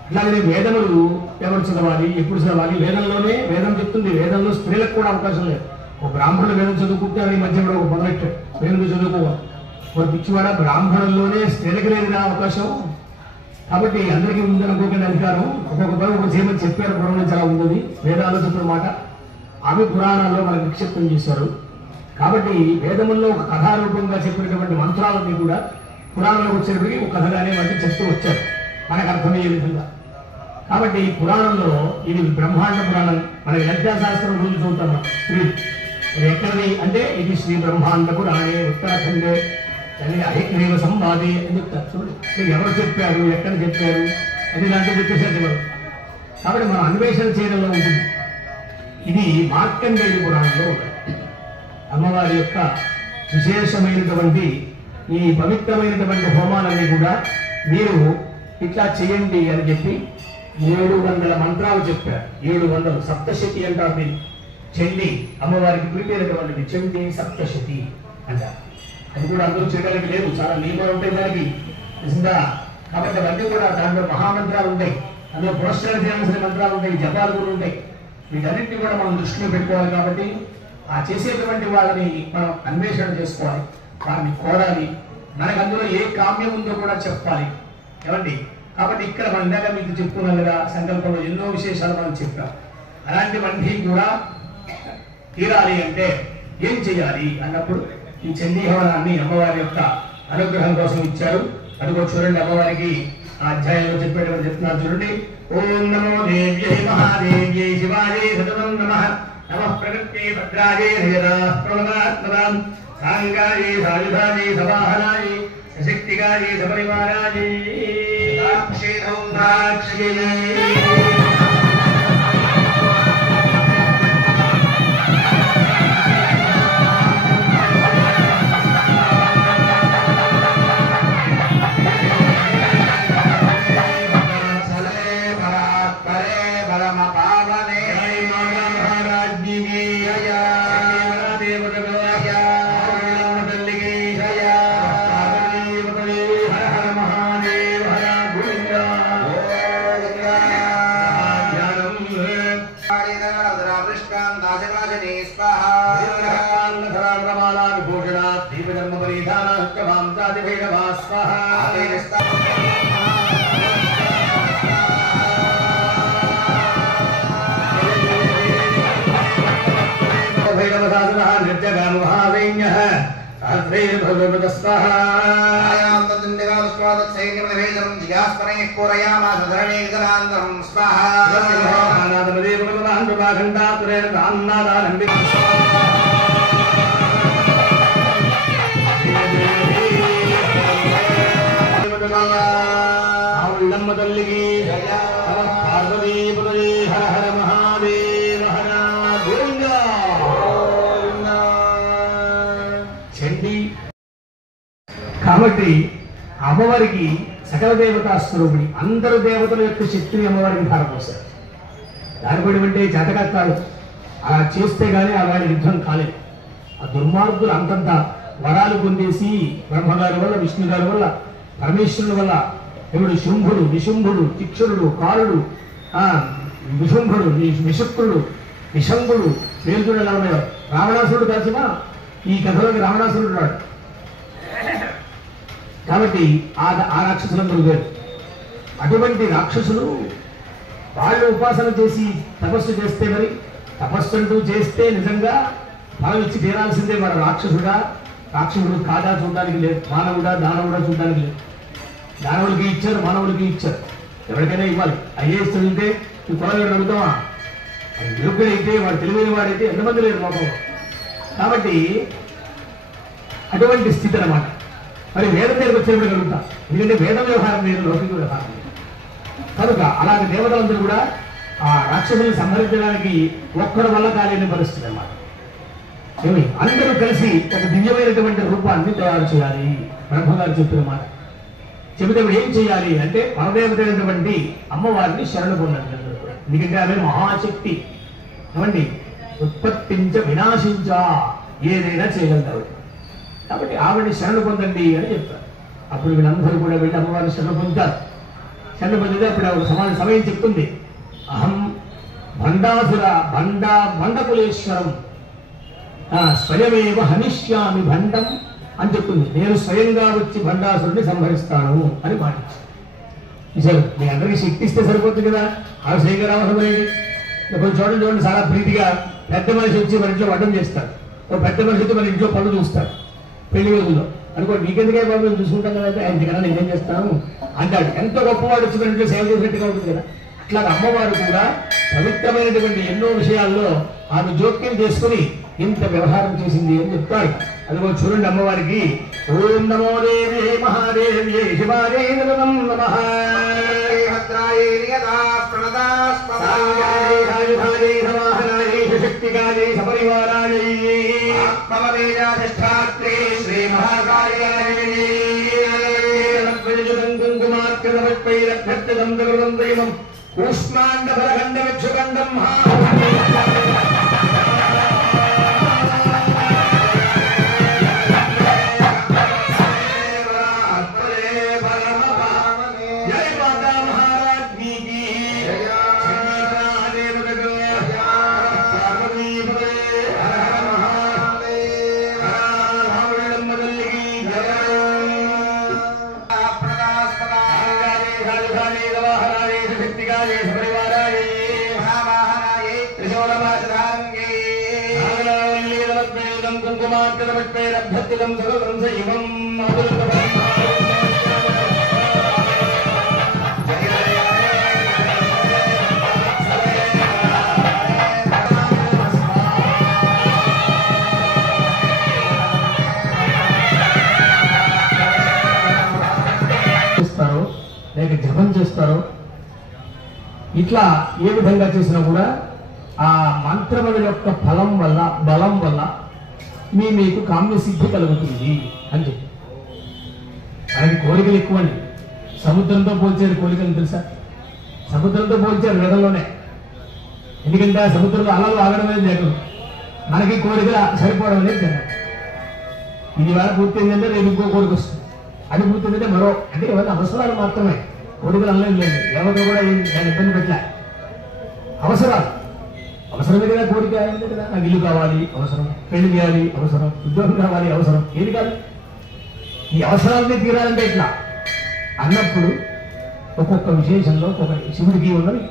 ఇట్లాగే వేదములు ఎవరు చదవాలి, ఎప్పుడు చదవాలి, వేదంలోనే వేదం చెప్తుంది. వేదంలో స్త్రీలకు కూడా అవకాశం లేదు. ఒక బ్రాహ్మణుడు వేదం చదువుకుంటే ఈ మధ్య కూడా ఒక మొదలెట్టాడు, వేదం చదువుకోవాలి. ఒక పిచ్చివాడ బ్రాహ్మణుల్లోనే స్త్రీలకు లేదు అవకాశం. కాబట్టి అందరికీ ఉందనుకోకుండా అధికారం. ఒక్కొక్క పని ఒక చేయమని చెప్పారు, పురాణం చాలా ఉంది. వేదాల్లో చెప్పిన మాట అవి పురాణాల్లో మనకు నిక్షిప్తం చేశారు. కాబట్టి వేదముల్లో ఒక కథారూపంగా చెప్పినటువంటి మంత్రాలన్నీ కూడా పురాణంలోకి వచ్చేటప్పటికి ఒక కథగానే వాటిని చెప్తూ వచ్చారు, మనకు అర్థమయ్యే విధంగా. కాబట్టి పురాణంలో ఇది బ్రహ్మాండ పురాణం. మనకి లలితాశాస్త్రం రోజు చదువుతాం స్త్రీ. ఇది ఎక్కడిది అంటే ఇది శ్రీ బ్రహ్మాండ పురాణే ఉత్తరాఖండే అహిగ్రీవ సంవాది అని చెప్తారు. చూడండి ఎవరు చెప్పారు, ఎక్కడ చెప్పారు అది దాంట్లో చెప్పేసారు ఎవరు. కాబట్టి మనం అన్వేషణ చేయడంలో ఉంటుంది. ఇది మార్కండేయ పురాణంలో ఉంటుంది. అమ్మవారి యొక్క విశేషమైనటువంటి ఈ పవిత్రమైనటువంటి హోమాలన్నీ కూడా మీరు ఇట్లా చేయండి అని చెప్పి 700 మంత్రాలు చెప్పారు. 700 సప్తశతి అంటారు. మీరు చండి అమ్మవారికి ప్రిపేరైనటువంటిది చండి సప్తశతి అంటారు. అది కూడా అందరూ చేయడానికి లేదు, చాలా నియమాలు ఉంటాయి దానికి నిజంగా. కాబట్టి అవన్నీ కూడా దాంట్లో మహామంత్రాలు ఉంటాయి, అందులో పురస్కారం చేయాల్సిన మంత్రాలు ఉంటాయి, జపాలు కూడా ఉంటాయి. వీటన్నింటినీ కూడా మనం దృష్టిలో పెట్టుకోవాలి. కాబట్టి ఆ చేసేటువంటి వాళ్ళని మనం అన్వేషణ చేసుకోవాలి, వారిని కోరాలి. మనకు అందులో ఏ కామ్యం ఉందో కూడా చెప్పాలి ఏమండి. కాబట్టి ఇక్కడ మనం ఇందాక మీకు చెప్పుకున్నాం కదా, సంకల్పంలో ఎన్నో విశేషాలు మనం చెప్పాం. అలాంటివన్నీ కూడా తీరాలి అంటే ఏం చేయాలి అన్నప్పుడు ఈ చండీ హవనాన్ని అమ్మవారి యొక్క అనుగ్రహం కోసం ఇచ్చారు. అదిగో చూడండి, అమ్మవారికి ఆ అధ్యాయంలో చెప్పేటప్పుడు చెప్తున్నారు చూడండి. ఓం నమో దేవ్యై మహాదేవ్యై శివాయై సతతం నమః. నమః ప్రకృత్యై భద్రాయై హేరాత్మనాత్మనాం సాంగాయై సాయుధాయై సవాహనాయై సశక్తిగాయై సపరివారాయై దాక్షేణం దాక్షయై. చండి. కాబట్టి అమ్మవారికి సకల దేవతా స్వరూపిణి, అందరు దేవతల యొక్క శక్తిని అమ్మవారికి ధారపోశారు. దానిపడి అంటే జాతకత్వాలు అలా చేస్తే గానీ అలాంటి యుద్ధం కాలేదు. ఆ దుర్మార్గులు అంతంత వరాలు పొందేసి బ్రహ్మగారి వల్ల, విష్ణు గారి వల్ల, పరమేశ్వరుని వల్ల ఇప్పుడు శుంభుడు, నిశుంభుడు, తిక్షుడు, కాలుడు, విశుంభుడు, విశుక్రుడు, నిశంభుడు పేరు చూడ ఎలా ఉన్నాయో. రావణాసురుడు కలిసినా ఈ కథలోకి రావణాసురుడు రాడు. కాబట్టి ఆ రాక్షసులందరూ వేరు. అటువంటి రాక్షసులు వాళ్ళు ఉపాసన చేసి తపస్సు చేస్తే, మరి తపస్సు అంటూ చేస్తే నిజంగా ఫలం ఇచ్చి తీరాల్సిందే. మన రాక్షసుడు కాదా చూడడానికి లేదు, మానవుడా దానవుడా చూడడానికి లేదు. దానవుడికి ఇచ్చారు, మానవుడికి ఇచ్చారు, ఎవరికైనా ఇవ్వాలి. ఐఏఎస్ చదివితే ఈ కులవేరు అడుగుతామా? అది యోగ్యుడైతే, వాడు తెలివైన వాడైతే ఎంతమంది లేరు లోకంలో. కాబట్టి అటువంటి స్థితి అన్నమాట. మరి వేదం దగ్గరికి వచ్చేప్పుడు కలుగుతా, ఎందుకంటే వేద వ్యవహారం వేరు, లౌకిక వ్యవహారం వేరు. కనుక అలాగే దేవతలందరూ కూడా ఆ రాక్షసులను సంహరించడానికి ఒక్కడి వల్ల కాలేని పరిస్థితి అన్నమాట. ఏమి అందరూ కలిసి ఒక దివ్యమైనటువంటి రూపాన్ని తయారు చేయాలి. బ్రహ్మగారు చెప్పిన మాట చెబితే ఏం చేయాలి అంటే, పరదేవతైనటువంటి అమ్మవారిని శరణు పొందండి అందరూ కూడా. ఎందుకంటే ఆమె మహాశక్తి. ఏమండి, ఉత్పత్తించ వినాశించ ఏదైనా చేయగలుగుతాడు. కాబట్టి ఆవిడని శరణు పొందండి అని చెప్తారు. అప్పుడు వీళ్ళందరూ కూడా వెళ్ళి అమ్మవారిని శరణు పొందుతారు. శరణు పొందితే అప్పుడు ఆవిడ సమయం చెప్తుంది, అహం భండకులేశ్వరం స్వయమేవ హనిష్యామి భండం అని చెప్తుంది. నేను స్వయంగా వచ్చి భండాసురుడిని సంహరిస్తాను అని మాటించారు. మీ అందరికీ శక్తి ఇస్తే సరిపోతుంది కదా, ఆ స్వయంగా అవసరమైంది. కొంచెం చూడండి చాలా ప్రీతిగా పెద్ద మనిషి వచ్చి మన ఇంట్లో వంటం చేస్తారు. ఒక పెద్ద మనిషి వచ్చి మన ఇంట్లో పనులు చూస్తారు పెళ్లి రోజుల్లో. అనుకో నీకెందుకే బాబు మేము చూసుకుంటాం కదా, ఎందుకన్నా నేనేం చేస్తాను అంటాడు. ఎంతో గొప్పవాడు వచ్చి మన ఇంట్లో సేవ చేసినట్టుగా ఉంటుంది కదా. అట్లా అమ్మవారు కూడా పవిత్రమైనటువంటి ఎన్నో విషయాల్లో ఆమె జోక్యం చేసుకుని ఇంత వ్యవహారం చేసింది అని చెప్తాడు. అదిగో చూడండి అమ్మవారికి ఓం నమో దేవే మహాదేవ్యే శివాయ నమః శక్తికాలే సపరివారాయ ఆత్మవేదాధిష్టాత్రే శ్రీ మహాకాళాయ కూష్మాండఫలఖండమిక్షుఖండం లేక జపం చేస్తారో, ఇట్లా ఏ విధంగా చేసినా కూడా ఆ మంత్రముల యొక్క ఫలం వల్ల, బలం వల్ల మీకు కామ్యసిద్ధి కలుగుతుంది అని చెప్పి. ఆయనకి కోరికలు ఎక్కువండి. సముద్రంతో పోల్చారు కోరికలు, తెలుసా? సముద్రంతో పోల్చారు వేదంలోనే. ఎందుకంటే ఆ సముద్రంలో అలలు ఆగడం అనేది లేదు. మనకి కోరికలు సరిపోవడం అనేది జరగదు. ఇది వేళ పూర్తయిందంటే రేపు ఇంకో కోరిక వస్తుంది, అది పూర్తయిందంటే మరో. అంటే ఎవరి అవసరాలు మాత్రమే, కోరికలు అనలేదు లేదు. ఎవరితో కూడా నేను ఇబ్బంది పెట్టలే. అవసరాలు అవసరమే కదా కోరిక అయింది కదా. నాకు ఇల్లు కావాలి అవసరం, పెళ్లి చేయాలి అవసరం, ఉద్యోగం కావాలి అవసరం, ఏది కాదు. ఈ అవసరాలన్నీ తీరాలంటే ఇట్లా అన్నప్పుడు ఒక్కొక్క విశేషంలో ఒక్కొక్క శివుడికి ఉన్నది,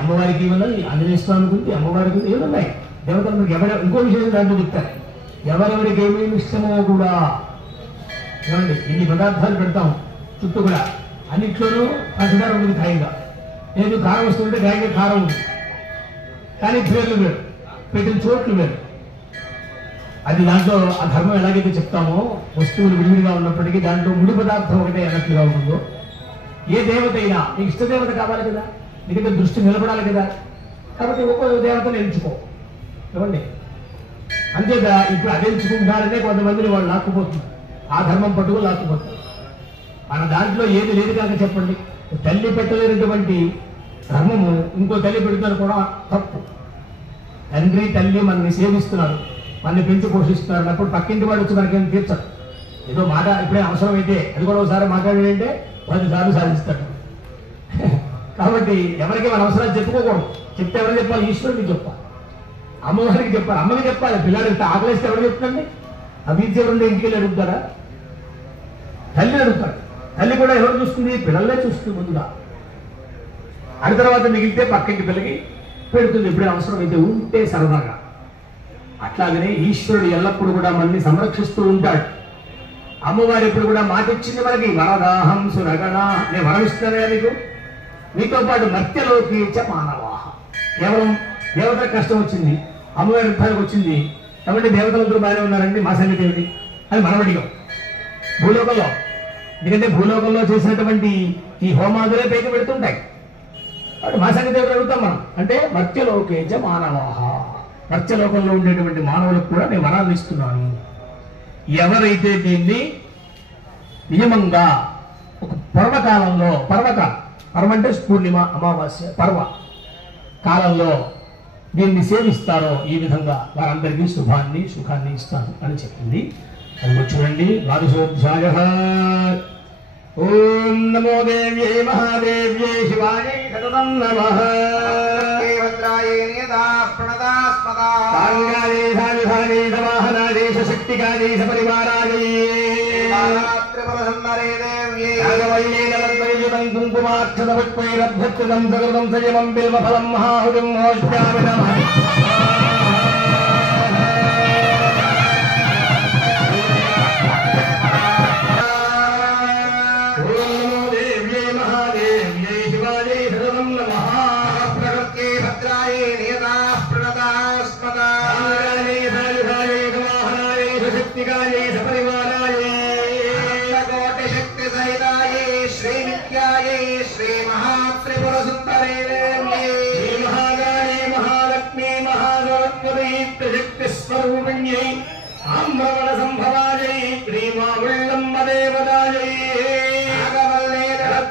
అమ్మవారికి ఉన్నది, ఆంజనేయ స్వామికి ఉంది, అమ్మవారికి ఉంది, ఏమున్నాయి దేవతలకు. ఇంకో విశేషం దాంట్లో చెప్తారు, ఎవరెవరికి ఏమేమి ఇష్టమో కూడా. ఏమండి, ఇన్ని పదార్థాలు పెడతాం చుట్టూ కూడా, అన్నిట్లోనూ పంచదార ఉంది ఖాయంగా. నేను కారం వస్తుంటే ఖాయంగా కారం ఉంది, కానీ పేర్లు వేరు, పెట్టిన చోట్లు వేరు. అది దాంట్లో ఆ ధర్మం ఎలాగైతే చెప్తామో, వస్తువులు విడివిడిగా ఉన్నప్పటికీ దాంట్లో ముడి పదార్థం ఒకటే అన్నట్లుగా ఉంటుందో. ఏ దేవత అయినా నీకు ఇష్ట దేవత కావాలి కదా, నీకంటే దృష్టి నిలబడాలి కదా. కాబట్టి ఒక్కో దేవతను ఎంచుకో. ఏమండి, అంతేత ఇప్పుడు అదెంచుకుంటారనే కొంతమందిని వాళ్ళు లాక్కుపోతున్నారు, ఆ ధర్మం పట్టుకుని లాక్కుపోతారు. మన దాంట్లో ఏది లేదు కాక చెప్పండి. తల్లి పెట్టలేనటువంటి ధర్మము ఇంకో తల్లి పెడతారు కూడా తప్పు. తండ్రి తల్లి మనల్ని సేవిస్తున్నారు, మనల్ని పెంచి పోషిస్తున్నారు అన్నప్పుడు పక్కింటి వాడు వచ్చి మనకేం తీర్చరు. ఏదో మాట ఇప్పుడే అవసరమైతే అది కూడా ఒకసారి మాట్లాడాడంటే 10 సార్లు సాధిస్తాడు. కాబట్టి ఎవరికి మన అవసరాలు చెప్పుకోకూడదు. చెప్తే ఎవరు చెప్పాలి? ఈశ్వరుడికి చెప్పాలి, అమ్మవారికి చెప్పాలి, అమ్మకి చెప్పాలి. పిల్లలు ఆకలిస్తే ఎవరు చెప్తుంది? అభిజ్ఞ ఇంటికి వెళ్ళి అడుగుతారా? తల్లి అడుగుతాడు. తల్లి కూడా ఎవరు చూస్తుంది? పిల్లలే చూస్తుంది ముందుగా. ఆ తర్వాత మిగిలితే పక్కింటి పిల్లకి పెడుతుంది ఎప్పుడైనా అవసరం అయితే ఉంటే సరదాగా. అట్లాగనే ఈశ్వరుడు ఎల్లప్పుడూ కూడా మనల్ని సంరక్షిస్తూ ఉంటాడు. అమ్మవారు ఎప్పుడు కూడా మాట ఇచ్చింది మనకి, వరదాహం సురగణ, నేను వరం ఇస్తానే మీకు, మీతో పాటు మర్త్యలోకి మానవాహ. కేవలం దేవతల కష్టం వచ్చింది, అమ్మవారి యుద్ధానికి వచ్చింది కాబట్టి దేవతలందరూ బాగానే ఉన్నారండి, మా సంగతి ఏమిటి అని మనం అడిగాం. భూలోకంలో, ఎందుకంటే భూలోకంలో చేసినటువంటి ఈ హోమాదులే పైకి పెడుతుంటాయి కాబట్టి మా సంగతి ఎవరు అడుగుతాం మనం అంటే మర్త్యలోకేచ మానవాహ, మర్త్యలోకంలో ఉండేటువంటి మానవులకు కూడా నేను వరాలు ఇస్తున్నాను. ఎవరైతే దీన్ని నియమంగా ఒక పర్వకాలంలో, పర్వం అంటే పూర్ణిమ అమావాస్య పర్వ కాలంలో దీన్ని సేవిస్తారో ఈ విధంగా వారందరికీ శుభాన్ని సుఖాన్ని ఇస్తాను అని చెప్పింది. అది చూడండి. ద్వాదశోధ్యాయ. ఓం నమో దేవ్యై మహాదేవ్యై శివాయై సతతం నమః. కుంకుమాక్షతపుష్పైరభ్యర్చితం సకృతం సంయమం బిల్వఫలం మహాహుతిం మోష్యామి నమః. స్వరూపిణ్యై ఆమ్రవణ సంభవాయై శ్రీమావుళ్ళమ్మ దేవదాయై నాగవల్లేదం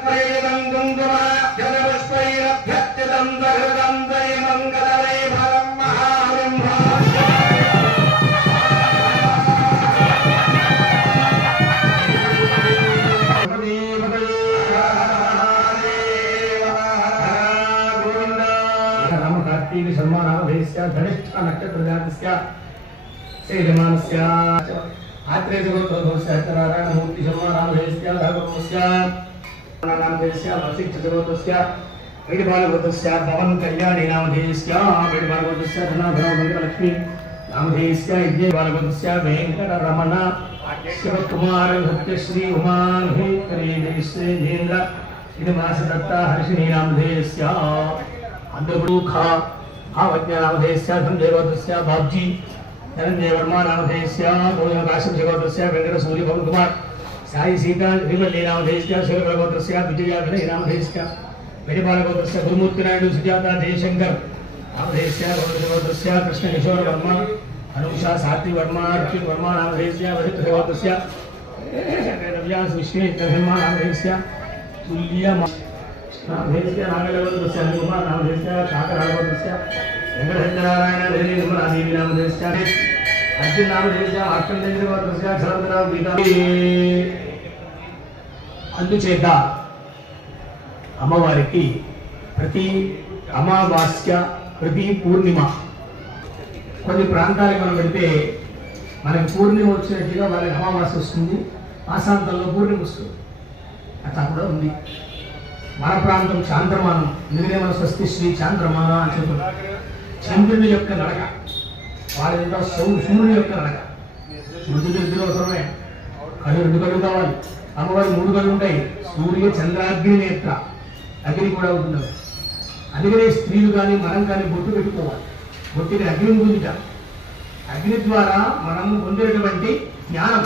కుంకుమాక్షరపుష్పైరభ్యర్చితం సహృదం దయమంగళవై ఫలం మహాబ్రహ్మ. కార్తీక శర్మానామధేస్య ధనిష్ఠ నక్షత్ర జాతస్య శ్రీమానస్య ఆత్రేయగోత్రోస్య నారాయణమూర్తి శర్మానామధేస్య ధాగోస్య నామధేస్య వశిష్ఠగోత్రస్య వేడిబాలగోత్రస్య పవన్ కళ్యాణి నామధేస్య వేడిబాలగోత్రస్య ధనాధనలక్ష్మి నామధేస్య విజయబాలగోత్రస్య వెంకటరమణ శివకుమార సత్యశ్రీ ఉమాన్హేంద్ర శ్రీనివాసదత్త హర్షిణీ నామధేస్య అందరూ భావజ్ఞానామధేస్య ధనదేవోత్రస్య బాబ్జీ ధనంజయ వర్మ నామధేస్య కాశ్యప గోత్రస్య వెంకట సూర్య పవన్ కుమార్ సాయి సీత శ్రీవల్లి నామధేస్య శివకల గోత్రస్య విజయ వినయ నామధేస్య వెడిబాల గోత్రస్య గురుమూర్తి నాయుడు సుజాత జయశంకర్ నామధేస్య గోత్రస్య కృష్ణ కిషోర్ వర్మ అనూషా సాత్వి వర్మ అర్జున్ వర్మ నామధేస్య వరిత గోత్రస్య వేదవ్యాస్ విశ్వేశ్వర నామధేస్య తుల్య నామధేస్య నాగలగోత్రస్య హనుమాన్ నామధేస్య కాకరాగోత్రస్య వెంకటేశ్వరారాయణ దేవి నిర్మలాదేవి నామధేస్య అర్జున్ నామధేస్య మార్కండేయ గోత్రస్య శరదరావు గీతా. అందుచేత అమ్మవారికి ప్రతి అమావాస్య ప్రతి పూర్ణిమ కొన్ని ప్రాంతాలకు మనం పెడితే మనకి పూర్ణిమ వచ్చినట్టుగా వాళ్ళకి అమావాస్య వస్తుంది, మాసాంతంలో పూర్ణిమ వస్తుంది. అట్లా కూడా ఉంది. మన ప్రాంతం చాంద్రమానం, ఎందుకంటే మన స్వస్తి శ్రీ చాంద్రమాన అని చెప్తున్నారు. చంద్రుని యొక్క నడక, వాళ్ళంతా సూర్యుని యొక్క నడక. సూర్యుడు అవసరమే, కళ్ళు 2 కళ్ళు కావాలి. అమ్మవారి 3 కళ్ళు ఉంటాయి. సూర్య చంద్రాగ్ని నేత్ర, అగ్ని కూడా ఉంటుంది. అందుకనే స్త్రీలు కానీ మనం కానీ బొట్టు పెట్టుకోవాలి. బొట్టుకి అగ్ని ఉంటుందిట. అగ్ని ద్వారా మనం పొందేటువంటి జ్ఞానం,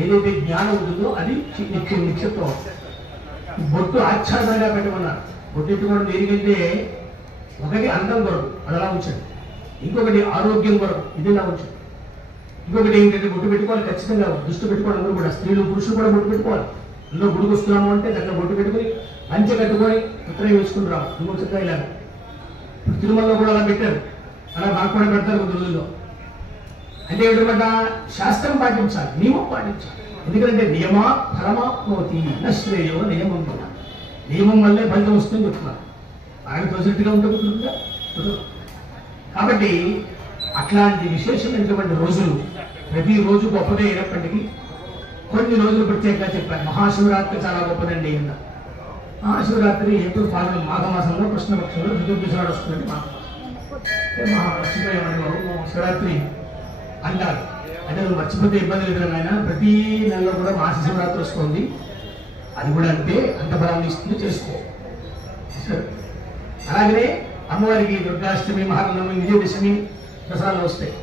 ఏదైతే జ్ఞానం ఉంటుందో అది నిక్షిప్తం. బొట్టు ఆచ్ఛాదనగా పెట్టమన్నారు. బొట్టు ఎట్టుకోవడం దేనికంటే ఒకటి అందం కొరకు, అది అలా ఉంచండి. ఇంకొకటి ఆరోగ్యం కొరకు ఇది నా వచ్చి. ఇంకొకటి ఏంటంటే బొట్టు పెట్టుకోవాలి, ఖచ్చితంగా దృష్టి పెట్టుకోవడం అందరూ కూడా, స్త్రీలు పురుషులు కూడా బొట్టు పెట్టుకోవాలి. అందులో గుడికి వస్తున్నాము అంటే దగ్గర బొట్టు పెట్టుకుని పంచె కట్టుకొని ఉత్తరం వేసుకుంటున్నాము. ఇంకొక చక్కగా ఇలా తిరుమలలో కూడా అలా పెట్టారు, అలా మాకు కూడా పెడతారు కొద్ది రోజుల్లో. అంటే ఏమిటన్నమాట, శాస్త్రం పాటించాలి, నియమం పాటించాలి. ఎందుకంటే నియమ ఫలమాప్నోతి శ్రేయో నియమం కూడా, నియమం వల్లే ఫలితం వస్తుందని చెప్తున్నారు. ఆయన తోసినట్టుగా ఉంటుంది. కాబట్టి అట్లాంటి విశేషమైనటువంటి రోజులు ప్రతిరోజు గొప్పదే అయినప్పటికీ కొన్ని రోజులు ప్రత్యేకంగా చెప్పారు. మహాశివరాత్రి చాలా గొప్పదండి అన్న. మహాశివరాత్రి ఏప్రిల్ పాల్గొన మాఘమాసంలో కృష్ణపక్షంలో చతుర్దశి నాడు వస్తుందండి. మర్చిపోయామండి బాబు, శివరాత్రి అంటారు. అంటే నువ్వు మర్చిపోతే ఇబ్బంది లేదు ఆయన, ప్రతి నెలలో కూడా మహాశివరాత్రి వస్తుంది. అది కూడా అంటే అంత బలాన్ని ఇస్తుంది, చేసుకో. అలాగనే అమ్మవారికి దుర్గాష్టమి, మహానవమి, విజయదశమి, దసరాలు వస్తాయి.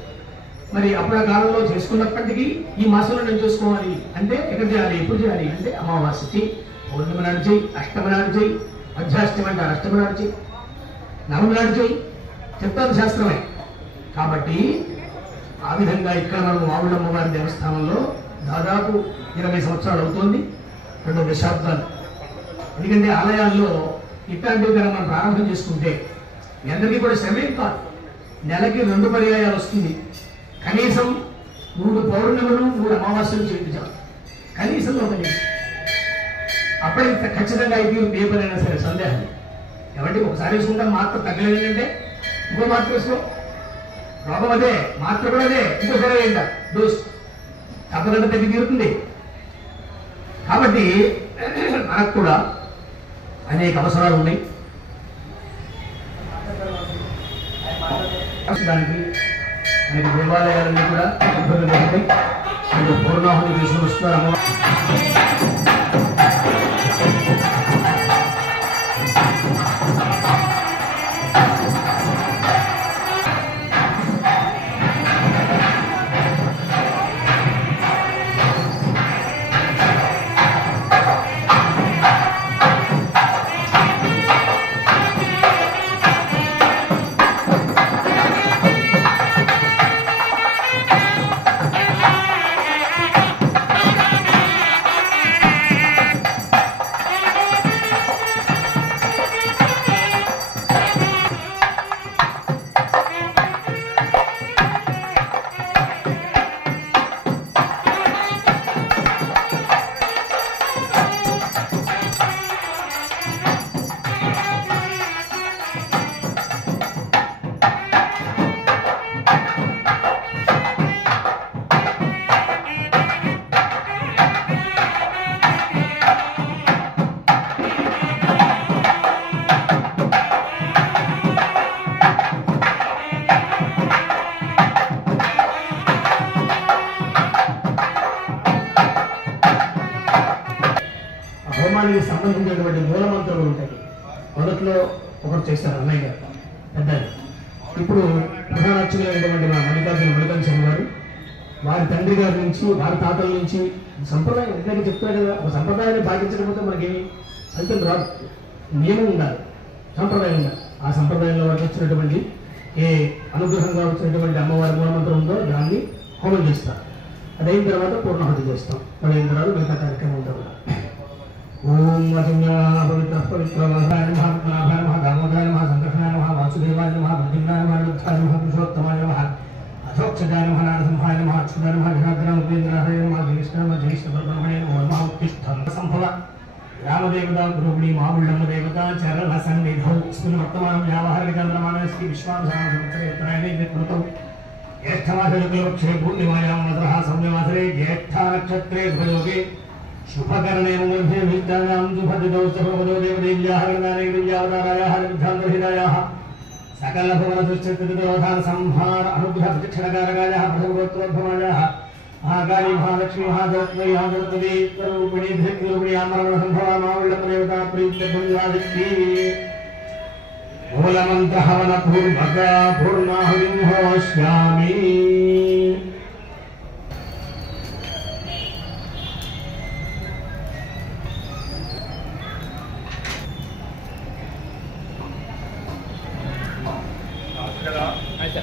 మరి అప్పుడు ఆ కాలంలో చేసుకున్నప్పటికీ ఈ మాసంలో నేను చేసుకోవాలి అంటే ఎక్కడ చేయాలి, ఎప్పుడు చేయాలి అంటే అమావాస్యకి, పౌర్ణమి నాడు చేయి, అష్టమి నాడు చేయి, మధ్యాష్టమి అంటే అష్టమి నాడు చేయి, నవమి నాడు చేయి, చెప్తాను శాస్త్రమే. కాబట్టి ఆ విధంగా ఇక్కడ మనం వావులమ్మవారి దేవస్థానంలో దాదాపు 20 సంవత్సరాలు అవుతుంది, 2 దశాబ్దాలు. ఎందుకంటే ఆలయాల్లో ఇట్లాంటివి కనుక మనం ప్రారంభం చేసుకుంటే మీ అందరికీ కూడా శ్రమేం కాదు. నెలకి 2 పర్యాయాలు వస్తుంది. కనీసం 3 పౌర్ణములు 3 అమావాస్యలు చేయించాలి, కనీసం కనీసం. అప్పటికి ఖచ్చితంగా అయితే ఏ పనైనా సరే సందేహం. కాబట్టి ఒకసారి వేసుకుంటాం, మాత్రం తగ్గలేదంటే ఇంకో మాత్రం వేసుకో, రోగం అదే, మాత్రం కూడా అదే, ఇంకోసారి ఏంట డోస్ తప్పదంటే తగ్గి తీరుతుంది. కాబట్టి మనకు కూడా అనేక అవసరాలు ఉన్నాయి. దానికి మనకి దేవాలయాలన్నీ కూడా అద్భుతంగా ఉంటాయి. పూర్ణాహుతి తీసుకుని వస్తున్నారు. హోమానికి సంబంధించినటువంటి మూలమంత్రాలు ఉంటాయి. మొదట్లో ఒకరు చేస్తారు అన్నయ్య గారు పెద్దది. ఇప్పుడు ప్రధానార్చకులైనటువంటి మా మల్లికార్జున గారు, వారి తండ్రి గారి నుంచి, వారి తాతల నుంచి సంప్రదాయం ఇందాక చెప్తారు కదా, ఒక సంప్రదాయాన్ని పాటించకపోతే మనకేమి ఫలితం రాదు. నియమం ఉండాలి, సంప్రదాయం ఉండాలి. ఆ సంప్రదాయంలో వారికి వచ్చినటువంటి ఏ అనుగ్రహంగా వచ్చినటువంటి అమ్మవారి మూలమంత్రం ఉందో దాన్ని హోమం చేస్తారు. అదైన తర్వాత పూర్ణాహుతి చేస్తాం. అదైన తర్వాత మిగతా కార్యక్రమం ఉంటాం. ఓం పవిత్ర పవిత్ర దామోదరాయ నమః, సంకర్షణాయ నమః, వాసుదేవాయ నమః, ప్రద్యుమ్నాయ నమః, అనిరుద్ధాయ నమః, పురుషోత్తమాయ నమః, అధోక్షజాయ నమః, నారసింహాయ నమః, అచ్యుతాయ నమః, వినాగ్రామ ఉపేంద్రాయ నమః, జ్యేష్ఠాయ నమః, ఉత్తిష్ఠ సంభవ రామదేవత గృహిణి మావుళ్ళమ్మ దేవత చరణ సన్నిధౌ స్మిన్ వర్తమానం వ్యావహారికాంధ్రమానస్కి విశ్వాసామ సంవత్సరే ఉత్తరాయణే కృతం జ్యేష్ఠమాసే పూర్ణిమాయాం మధురః సౌమ్యవాసరే జ్యేష్ఠా నక్షత్రే శుభయోగే శుభకరణేన मध्ये विद्यायां शुभदिनौ सर्वपदो देवदेव्याः गणनानैर्यावतारायाः विद्यान्तर्हितायाः सकलभुवनदुश्चरितविरोधान संहार अनुग्रह प्रत्यक्षणकारकायाः प्रथमगोत्रोद्भवायाः महाकाली महालक्ष्मी महाजगत्मयी महाजगत्पदी रूपिणी धृतिरूपिणी आमरणसम्भवा मावल्लभदेवता प्रीत्यपुण्यवादित्यै मूलमन्त्रहवनपूर्वका पूर्णाहुतिं होष्यामि. अच्छा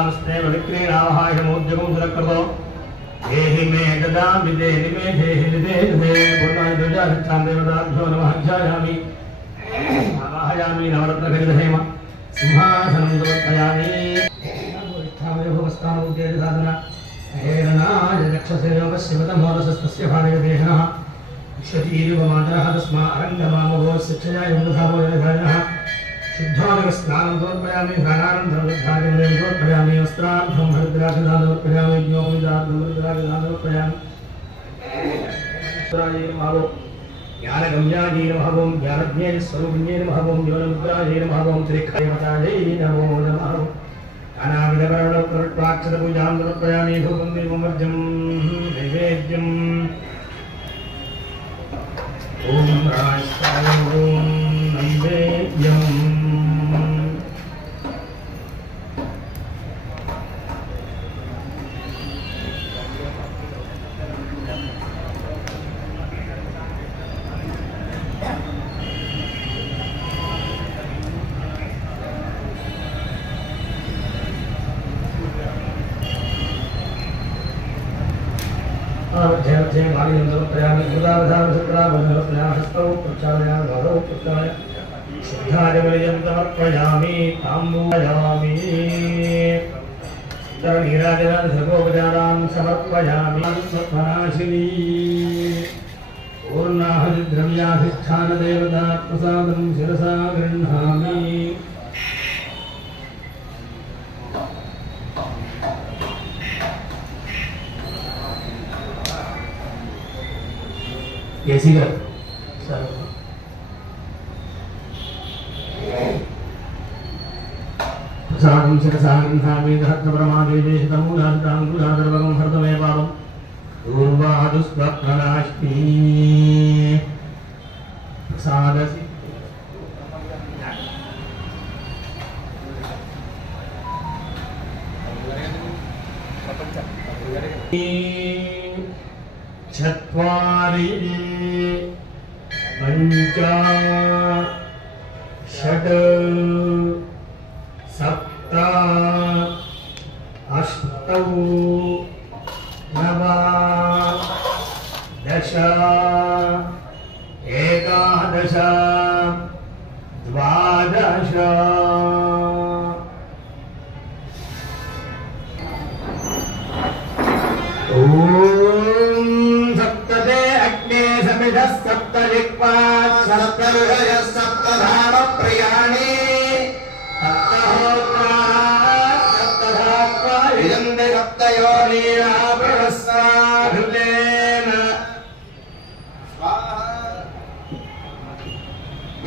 नमस्ते विक्रीणावहायमोद्यगं सुरकृतो देहि मे ददामि देहि मे देहि निदेहि पूर्णाय दुर्जागच्छां देवताभ्यो नमः ध्यायामि आवाहयामि नवरत्नखचितहेम सिंहासनं समर्पयामि भवस्तामुद्येसाधना हेरणाय चक्षसे योगस्य वदमोरसस्तस्य भागदेहनः विश्वतीरुपमातरः तस्मा अरङ्गमामभोस्य क्षया यमुनधावो जलधारिणः शुद्धानस्नानं समर्पयामि स्नानानन्तरं विद्धादिमूलं समर्पयामि वस्त्रार्थं हरिद्राक्षदानं समर्पयामि ज्ञोपविदार्थं हरिद्राक्षदानं समर्पयामि महावो ज्ञानगम्यायै नमः ओं ज्ञानज्ञे स्वरूपिण्ये नमः ओं ज्ञानमुद्रायै नमः ओं त्रिखदेवतायै नमो नमः अनाविधकरणप्राक्षरपूजां समर्पयामि धूपं दीपमर्जं नैवेद्यम् ॐ राष्ट्राय ॐ नैवेद्यम् जय मालिनंदर प्रयामी गुदावधान सत्रा बंधन प्रयासस्तौ प्रचारयामि गौरव पुत्राय शुद्धाजमयं समर्पयामि ताम्बूलयामि तरणीराजनां सर्वोपचारां समर्पयामि स्वप्नाशिनी पूर्णाहुतिद्रव्याधिष्ठानदेवता प्रसादं शिरसा गृह्णामि केसी कर सर प्रसादं शिरसा गृह्णामि दहत्तपरमादेशतमूलार्ताङ्गुलादर्वं हर्तमे पापं पूर्वादुस्वप्ननाश्मी प्रसादसि चत्वारि पंच षट् सप्त अष्टौ नव दश एकादश द्वादश सप्तजिह्वात् सप्तहृदयः सप्तधामप्रियाणि सप्तहोत्राः सप्तधात्वा विदन्ति सप्तयोनीराभृतस्वाहृदेन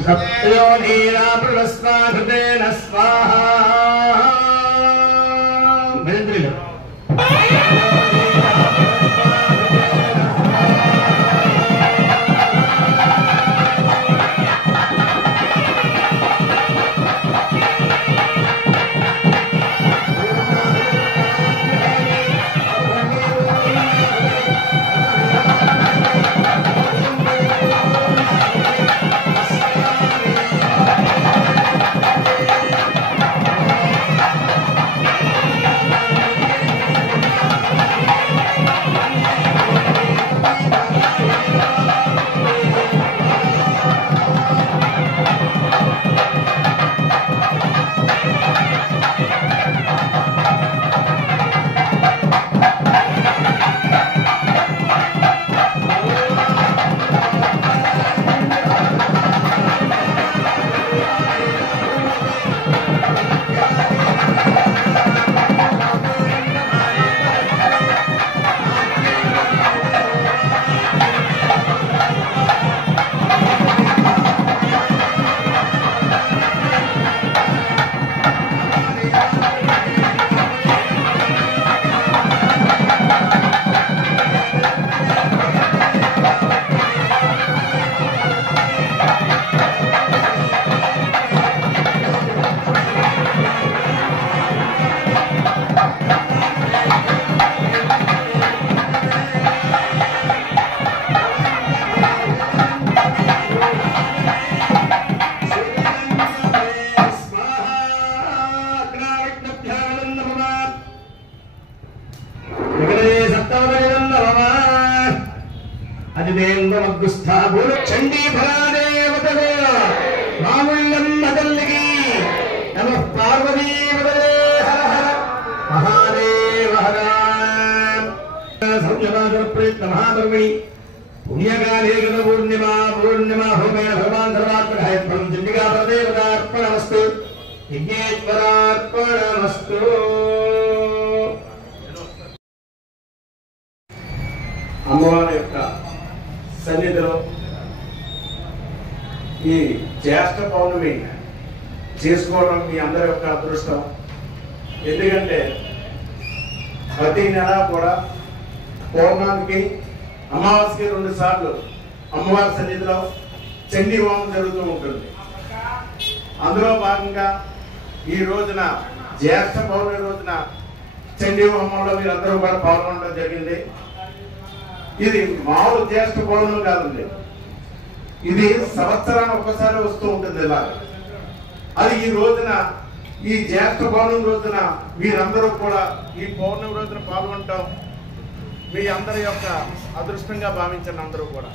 सप्तयोनीराभृतस्वाहृदेन स्वाहा महापर्वणि पुण्यकाले पूर्णिमा होमेन भगवान् सर्वात्मकाय फलं चण्डिका परदेवतार्पणमस्तु यज्ञेश्वरार्पणमस्तु। అమ్మవారి యొక్క సన్నిధిలో ఈ జ్యేష్ఠ పౌర్ణమి చేసుకోవడం మీ అందరి యొక్క అదృష్టం. ఎందుకంటే ప్రతి నెల కూడా పౌర్ణానికి అమావాస్యకి 2 సార్లు అమ్మవారి సన్నిధిలో చండీ హోమం జరుగుతూ ఉంటుంది. అందులో భాగంగా ఈ రోజున జ్యేష్ఠ పౌర్ణమి రోజున చండీ హోమంలో మీరందరూ కూడా పాల్గొనడం జరిగింది. ఇది మామూలు జ్యేష్ఠ పౌర్ణమి కాదండి, ఇది సంవత్సరానికి ఒక్కసారి వస్తూ ఉంటుంది. ఇలా అది ఈ రోజున ఈ జ్యేష్ఠ పౌర్ణమి రోజున మీరందరూ కూడా ఈ పౌర్ణమి రోజున పాల్గొంటాం మీ అందరి యొక్క అదృష్టంగా భావించండి. అందరూ కూడా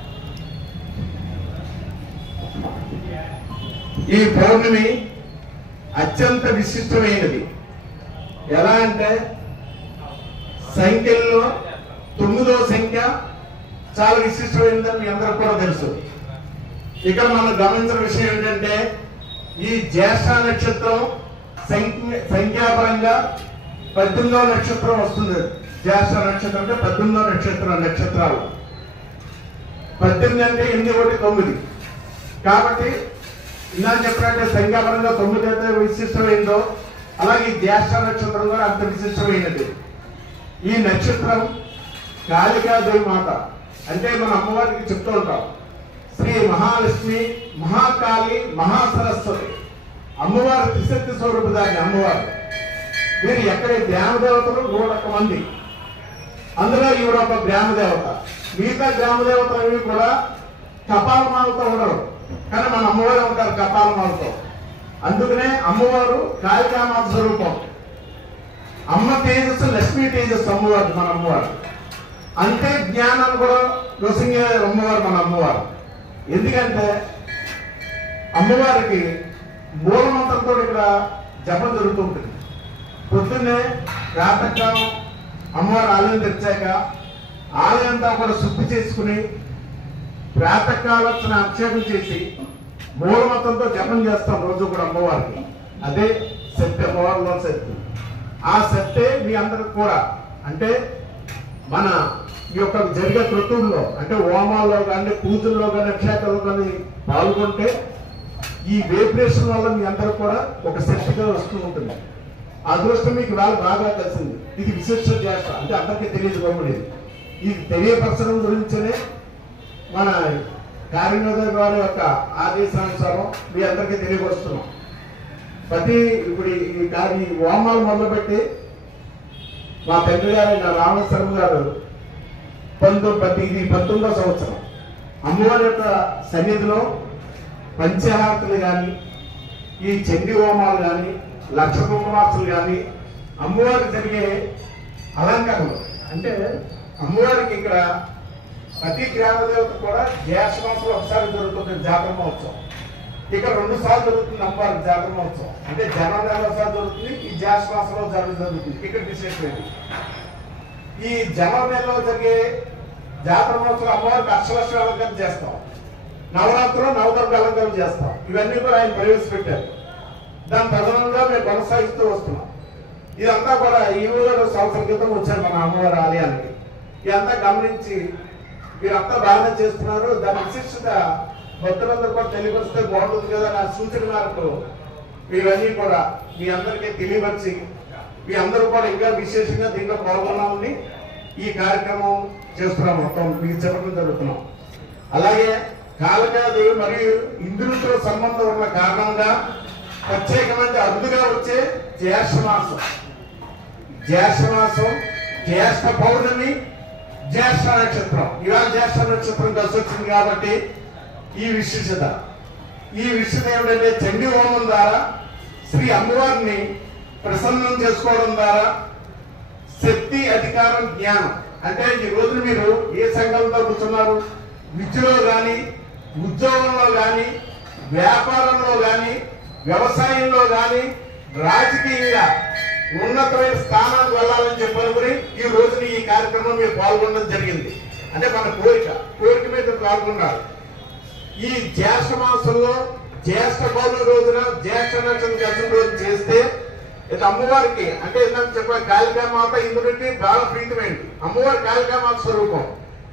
ఈ పౌర్ణమి అత్యంత విశిష్టమైనది. ఎలా అంటే సంఖ్యల్లో 9వ సంఖ్య చాలా విశిష్టమైనదని మీ అందరూ కూడా తెలుసు. ఇక్కడ మనం గమనించిన విషయం ఏంటంటే ఈ జ్యేష్ఠ నక్షత్రం సంఖ్యాపరంగా 18వ నక్షత్రం వస్తుంది. జ్యేష్ఠ నక్షత్రం అంటే 18వ నక్షత్రాలు 18 అంటే 8 ఒకటి 9. కాబట్టి ఇలా చెప్పినట్టే సంఖ్యాపరంగా 9 అయితే విశిష్టమైందో అలాగే ఈ జ్యేష్ఠ నక్షత్రం కూడా అంత విశిష్టమైనది. ఈ నక్షత్రం కాళికాదేవి మాత అంటే మన అమ్మవారికి చెప్తూ ఉంటాం శ్రీ మహాలక్ష్మి, మహాకాళి, మహాసరస్వతి అమ్మవారు త్రిశక్తి స్వరూపదాన్ని అమ్మవారు. వీరు ఎక్కడ గ్రామదేవతలు 101 మంది, అందులో ఈవిడ ఒక గ్రామదేవత. మిగతా గ్రామదేవతలు కూడా కపాలమాలతో ఉండరు, కానీ మన అమ్మవారు ఉంటారు కపాలమాలతో. అందుకనే అమ్మవారు కాళికామాత స్వరూపం. అమ్మ తేజస్సు లక్ష్మీ తేజస్సు అమ్మవారు మన అమ్మవారు. అంటే జ్ఞానాన్ని కూడా ప్రసంగే అమ్మవారు మన అమ్మవారు. ఎందుకంటే అమ్మవారికి మూలమంత్రంతో ఇక్కడ జపం జరుగుతూ ఉంటుంది. పొద్దున్నే ప్రాతకాలం అమ్మవారు ఆలయం తెచ్చాక ఆలయంతో కూడా శుద్ధి చేసుకుని ప్రాతకాలోచన అభిషేకం చేసి మూలమంత్రంతో జపం చేస్తాం రోజు కూడా అమ్మవారికి. అదే శక్తి, అమ్మవారిలో శక్తి. ఆ శక్తే మీ అందరికి కూడా అంటే మన ఈ యొక్క జరిగే ఋతువుల్లో అంటే హోమాల్లో కానీ పూజల్లో కానీ అభిషేకాల్లో కానీ పాల్గొంటే ఈ వైబ్రేషన్ వల్ల మీ అందరూ కూడా ఒక శక్తిగా వస్తూ ఉంటుంది. అదృష్టం మీకు వాళ్ళు బాగా కలిసింది. ఇది విశిష్ట జ్యేష్ఠ అంటే అందరికీ తెలియదు గమ్ముడేది. ఇది తెలియపరచడం గురించనే మన కార్యనిర్వాహక వారి యొక్క ఆదేశానుసారం మీ అందరికీ తెలియపరుస్తున్నాం. ఇప్పుడు ఈ హోమాలు మొదలుపెట్టి మా తండ్రి గారు రామశర్మ గారు 19వ సంవత్సరం అమ్మవారి యొక్క సన్నిధిలో పంచహారతులు కానీ ఈ చండీ హోమాలు కానీ లక్ష కుంకుమార్చనలు కానీ అమ్మవారికి జరిగే అలంకరణలు అంటే అమ్మవారికి ఇక్కడ ప్రతి గ్రామదేవత కూడా జ్యేష్ఠ మాసంలో ఒకసారి జరుగుతుంది జాతర మహోత్సవం. ఇక్కడ 2 సార్లు జరుగుతుంది అమ్మవారికి జాతర మహోత్సవం. అంటే జనవరి నెలలో ఒకసారి జరుగుతుంది, ఈ జ్యేష్ఠ మాసంలో జరుగుతుంది. ఇక్కడ విశేషమైనది ఈ జనవరి నెలలో జరిగే జాతర మహోత్సవం అమ్మవారికి అష్టలక్ష్మి అలంకరణ చేస్తాం, నవరాత్రులు నవదుర్గ అలంకరణ చేస్తాం. ఇవన్నీ కూడా ఆయన ప్రవేశపెట్టారు. దాని తదనంగా మేము కొనసాగిస్తూ వస్తున్నాం. ఇదంతా కూడా ఈ ఊరు సంవత్సరం క్రితం వచ్చారు మన అమ్మవారి ఆలయానికి. ఇదంతా గమనించి మీరంతా బాగా చేస్తున్నారు. దాని విశిష్టత భక్తులందరూ కూడా తెలియపరిస్తే బాగుంటుంది కదా నా సూచన మేరకు ఇవన్నీ కూడా మీ అందరికీ తెలియపరిచి మీ అందరూ కూడా ఇంకా విశేషంగా దీంట్లో పాల్గొనాలని ఈ కార్యక్రమం చేస్తున్నాం. మొత్తం మీకు చెప్పడం జరుగుతున్నాం. అలాగే కాళికాదేవి మరియు ఇంద్రుడితో సంబంధం ఉన్న కారణంగా ప్రత్యేకమైన అరుదుగా వచ్చే జ్యేష్ఠ మాసం, జ్యేష్ఠ పౌర్ణమి, జ్యేష్ఠ నక్షత్రం. ఇవాళ జ్యేష్ఠ నక్షత్రం కలిసి వచ్చింది కాబట్టి ఈ విశిష్టత ఏమిటంటే చండీ హోమం ద్వారా శ్రీ అమ్మవారిని ప్రసన్నం చేసుకోవడం ద్వారా శక్తి, అధికారం, జ్ఞానం. అంటే ఈ రోజు మీరు ఏ సంఘంతో కూర్చున్నారు, విద్యలో కానీ, ఉద్యోగంలో కానీ, వ్యాపారంలో కానీ, వ్యవసాయంలో కానీ, రాజకీయంగా ఉన్నతమైన స్థానానికి వెళ్ళాలని చెప్పనుకుని ఈ రోజున ఈ కార్యక్రమం మీరు పాల్గొనడం జరిగింది. అంటే మన కోరిక మీద పాల్గొన్నారు. ఈ జ్యేష్ఠ మాసంలో జ్యేష్ఠ పౌర్ణమి రోజున జ్యేష్ఠ నక్షత్రం రోజు చేస్తే ఇక అమ్మవారికి అంటే ఏంటంటే చెప్పాలి, కాళికామాత ఇందులోకి బాగా ప్రీతమైంది. అమ్మవారి కాళికామాత స్వరూపం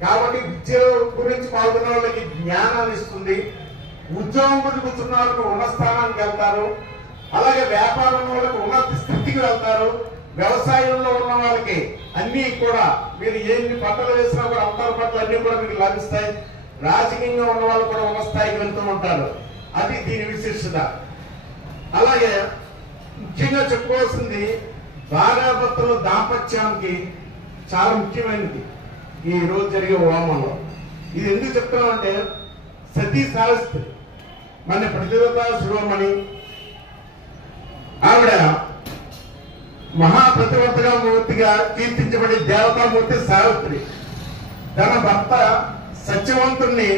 కాబట్టి విద్య గురించి పాల్గొన్న వాళ్ళకి జ్ఞానాన్ని ఇస్తుంది. ఉద్యోగం గురించి కూర్చున్న వాళ్ళకి ఉన్నత స్థానానికి వెళ్తారు. అలాగే వ్యాపారం వాళ్ళకి ఉన్నత స్థితికి వెళ్తారు. వ్యవసాయంలో ఉన్న వాళ్ళకి అన్ని కూడా మీరు ఎన్ని పంటలు వేసినా కూడా అంతర పంటలు అన్ని కూడా మీకు లభిస్తాయి. రాజకీయంగా ఉన్న వాళ్ళు కూడా ఉన్న స్థాయికి వెళ్తూ ఉంటారు. అది దీని విశిష్టత. అలాగే ముఖ్యంగా చెప్పుకోవాల్సింది భార్యాభర్తల దాంపత్యానికి చాలా ముఖ్యమైనది ఈ రోజు జరిగే హోమంలో. ఇది ఎందుకు చెప్తున్నామంటే సతీ సావిత్రి మన ప్రతిభా శిరోమణి ఆవిడ మహాప్రతివర్తగా మూర్తిగా కీర్తించబడి దేవతామూర్తి సావిత్రి తన భర్త సత్యవంతుణ్ణి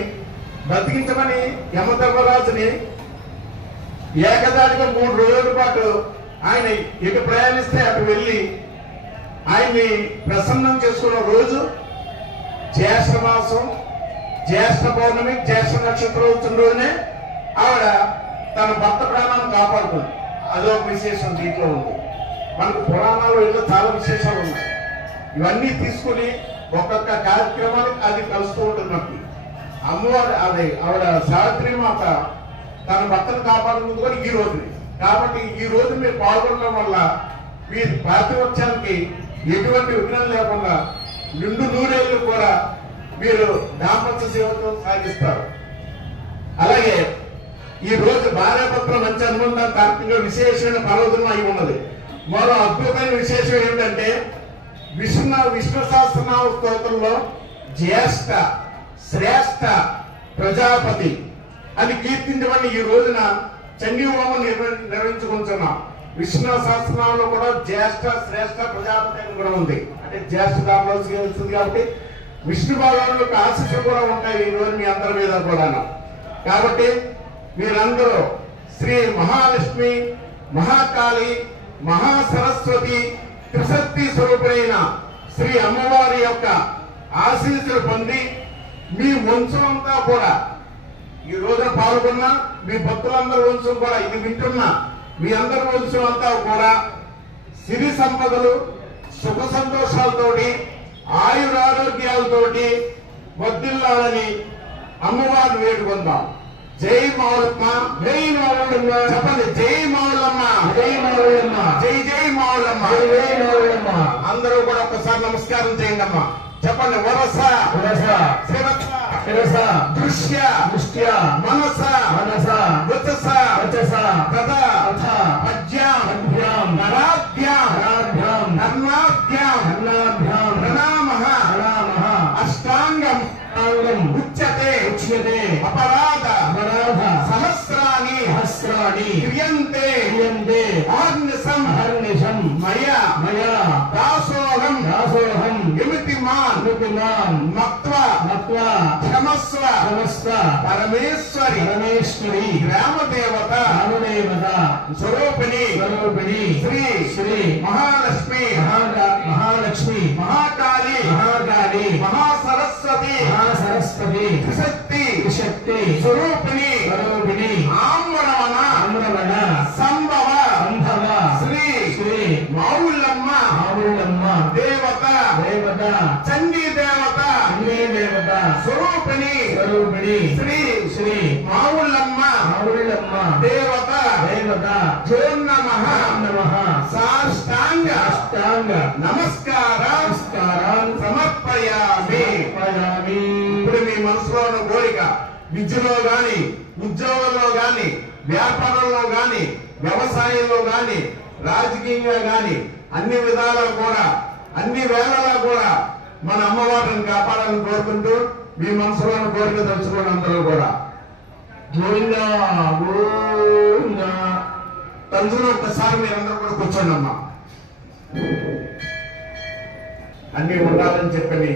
బ్రతికించమని యమధర్మరాజుని ఏకదాటిగా 3 రోజుల పాటు ఆయన ఎటు ప్రయాణిస్తే అటు వెళ్ళి ఆయన్ని ప్రసన్నం చేసుకున్న రోజు జ్యేష్ఠ మాసం, జ్యేష్ఠ పౌర్ణమి, జ్యేష్ఠ నక్షత్రం వచ్చిన రోజునే ఆవిడ తన భర్త ప్రాణాన్ని కాపాడుతుంది. అదొక విశేషం దీంట్లో ఉంది. మనకు పురాణాలు ఇంట్లో చాలా విశేషాలు ఉన్నాయి. ఇవన్నీ తీసుకుని ఒక్కొక్క కార్యక్రమానికి అది కలుస్తూ ఉంటుంది. మనకి అమ్మవారు అదే ఆవిడ సావిత్రి మాత తన భర్తను కాపాడుతుంది కూడా ఈ రోజుని. కాబట్టి ఈ రోజు మీరు పాల్గొనడం వల్ల మీ పాతివత్యానికి ఎటువంటి విఘ్నం లేకుండా నిండు నూరేళ్లు కూడా మీరు దాంపత్య సేవతో సాగిస్తారు. అలాగే ఈ రోజు భార్యాభర్తల మంచి అనుబంధం తార్కికంగా విశేషమైన పర్వదినం అయి ఉన్నది. మరో అద్భుతమైన విశేషం ఏంటంటే విష్ణు సహస్రనామ స్తోత్రంలో జ్యేష్ఠ శ్రేష్ఠ ప్రజాపతి అని కీర్తించబడి ఈ రోజున చండీ హోమం నిర్వహించుకుంటున్నాం. విష్ణు సహస్రనామంలో కూడా జ్యేష్ఠ శ్రేష్ఠ ప్రజాపతి అని కూడా ఉంది. అంటే జ్యేష్ఠ దాంట్లోకి వెళ్తుంది కాబట్టి విష్ణు భగవానుడి యొక్క ఆశీస్సులు కూడా ఉంటాయి ఈ రోజు మీ అందరి మీద కూడా. కాబట్టి మీరందరూ శ్రీ మహాలక్ష్మి, మహాకాళి, మహాసరస్వతి, త్రిశక్తి స్వరూపులైన శ్రీ అమ్మవారి యొక్క ఆశీస్సులు పొంది మీ వంశమంతా కూడా ఈ రోజున పాల్గొన్న మీ భక్తులందరి వంశం కూడా ఇది వింటున్న మీ అందరి వంశం అంతా కూడా సిరి సంపదలు, సుఖ సంతోషాలతోటి, ఆయురారోగ్యాలతోటి వర్ధిల్లాలని అమ్మవారిని వేడుకుందాం. జై మావులమ్మ, జై మావులమ్మ, చెప్పండి జై మావులమ్మ, జై మావులమ్మ, జై జై మావులమ్మ, జై మావులమ్మ. అందరూ కూడా ఒక్కసారి నమస్కారం చేయండి అమ్మా. చెప్పండి వరస వరస, శిరస శిరస, దృశ్య దృష్ట్య, మనస మనస, వచస వచస, కథ కథ, పద్యాం పద్యాం, నరాభ్యాం నరాభ్యాం, కర్ణాభ్యాం కర్ణాభ్యాం, ప్రణామః ప్రణామః, అష్టాంగం అష్టాంగం, ఉచ్యతే ఉచ్యతే, అపరాధ అపరాధ, సహస్రాణి సహస్రాణి, క్రియంతే క్రియంతే, ఆర్నిశం అర్నిశం, మయా మయా, దాసోహం దాసోహం, యమితిమాన్ యమితిమాన్, మత్వా మత్వా, క్షమస్వ క్షమస్వ, పరమేశ్వరి పరమేశ్వరి, గ్రామదేవత గ్రామదేవత, స్వరూపిణి స్వరూపిణి, శ్రీ శ్రీ మహాలక్ష్మి మహాలక్ష్మి, మహాకాళి మహాకాళి, మహాసరస్వతి మహాసరస్వతి, త్రిశక్తి త్రిశక్తి, స్వరూపిణి స్వరూపిణి, ఆమ్రవణ ఆమ్రవణ, సంభవ సంభవ, శ్రీ శ్రీ మావులమ్మ మావులమ్మ, దేవత దేవత, చండీ దేవత చండీ దేవత, స్వరూపిణి స్వరూపిణి, శ్రీ శ్రీ మావులమ్మ మావులమ్మ, దేవత దేవత, జో నమః నమః, సాష్టాంగ అష్టాంగ నమస్కారం సమర్పయామి. ఇప్పుడు మీ మనసులో ఉన్న కోరిక విద్యలో గాని, ఉద్యోగంలో గాని, వ్యాపారంలో గాని, వ్యవసాయంలో గాని, రాజకీయంగా గాని అన్ని విధాలా కూడా అన్ని వేళలా కూడా మన అమ్మవారిని కాపాడాలని కోరుకుంటూ మీ మనసులో ఉన్న కోరిక తెలుసుకోండి. అందరూ కూడా గోవిందా గోవిందా. తలుచుకుని ఒక్కసారి మీరందరూ కూడా కూర్చోండి అమ్మా. అన్ని ఉండాలని చెప్పని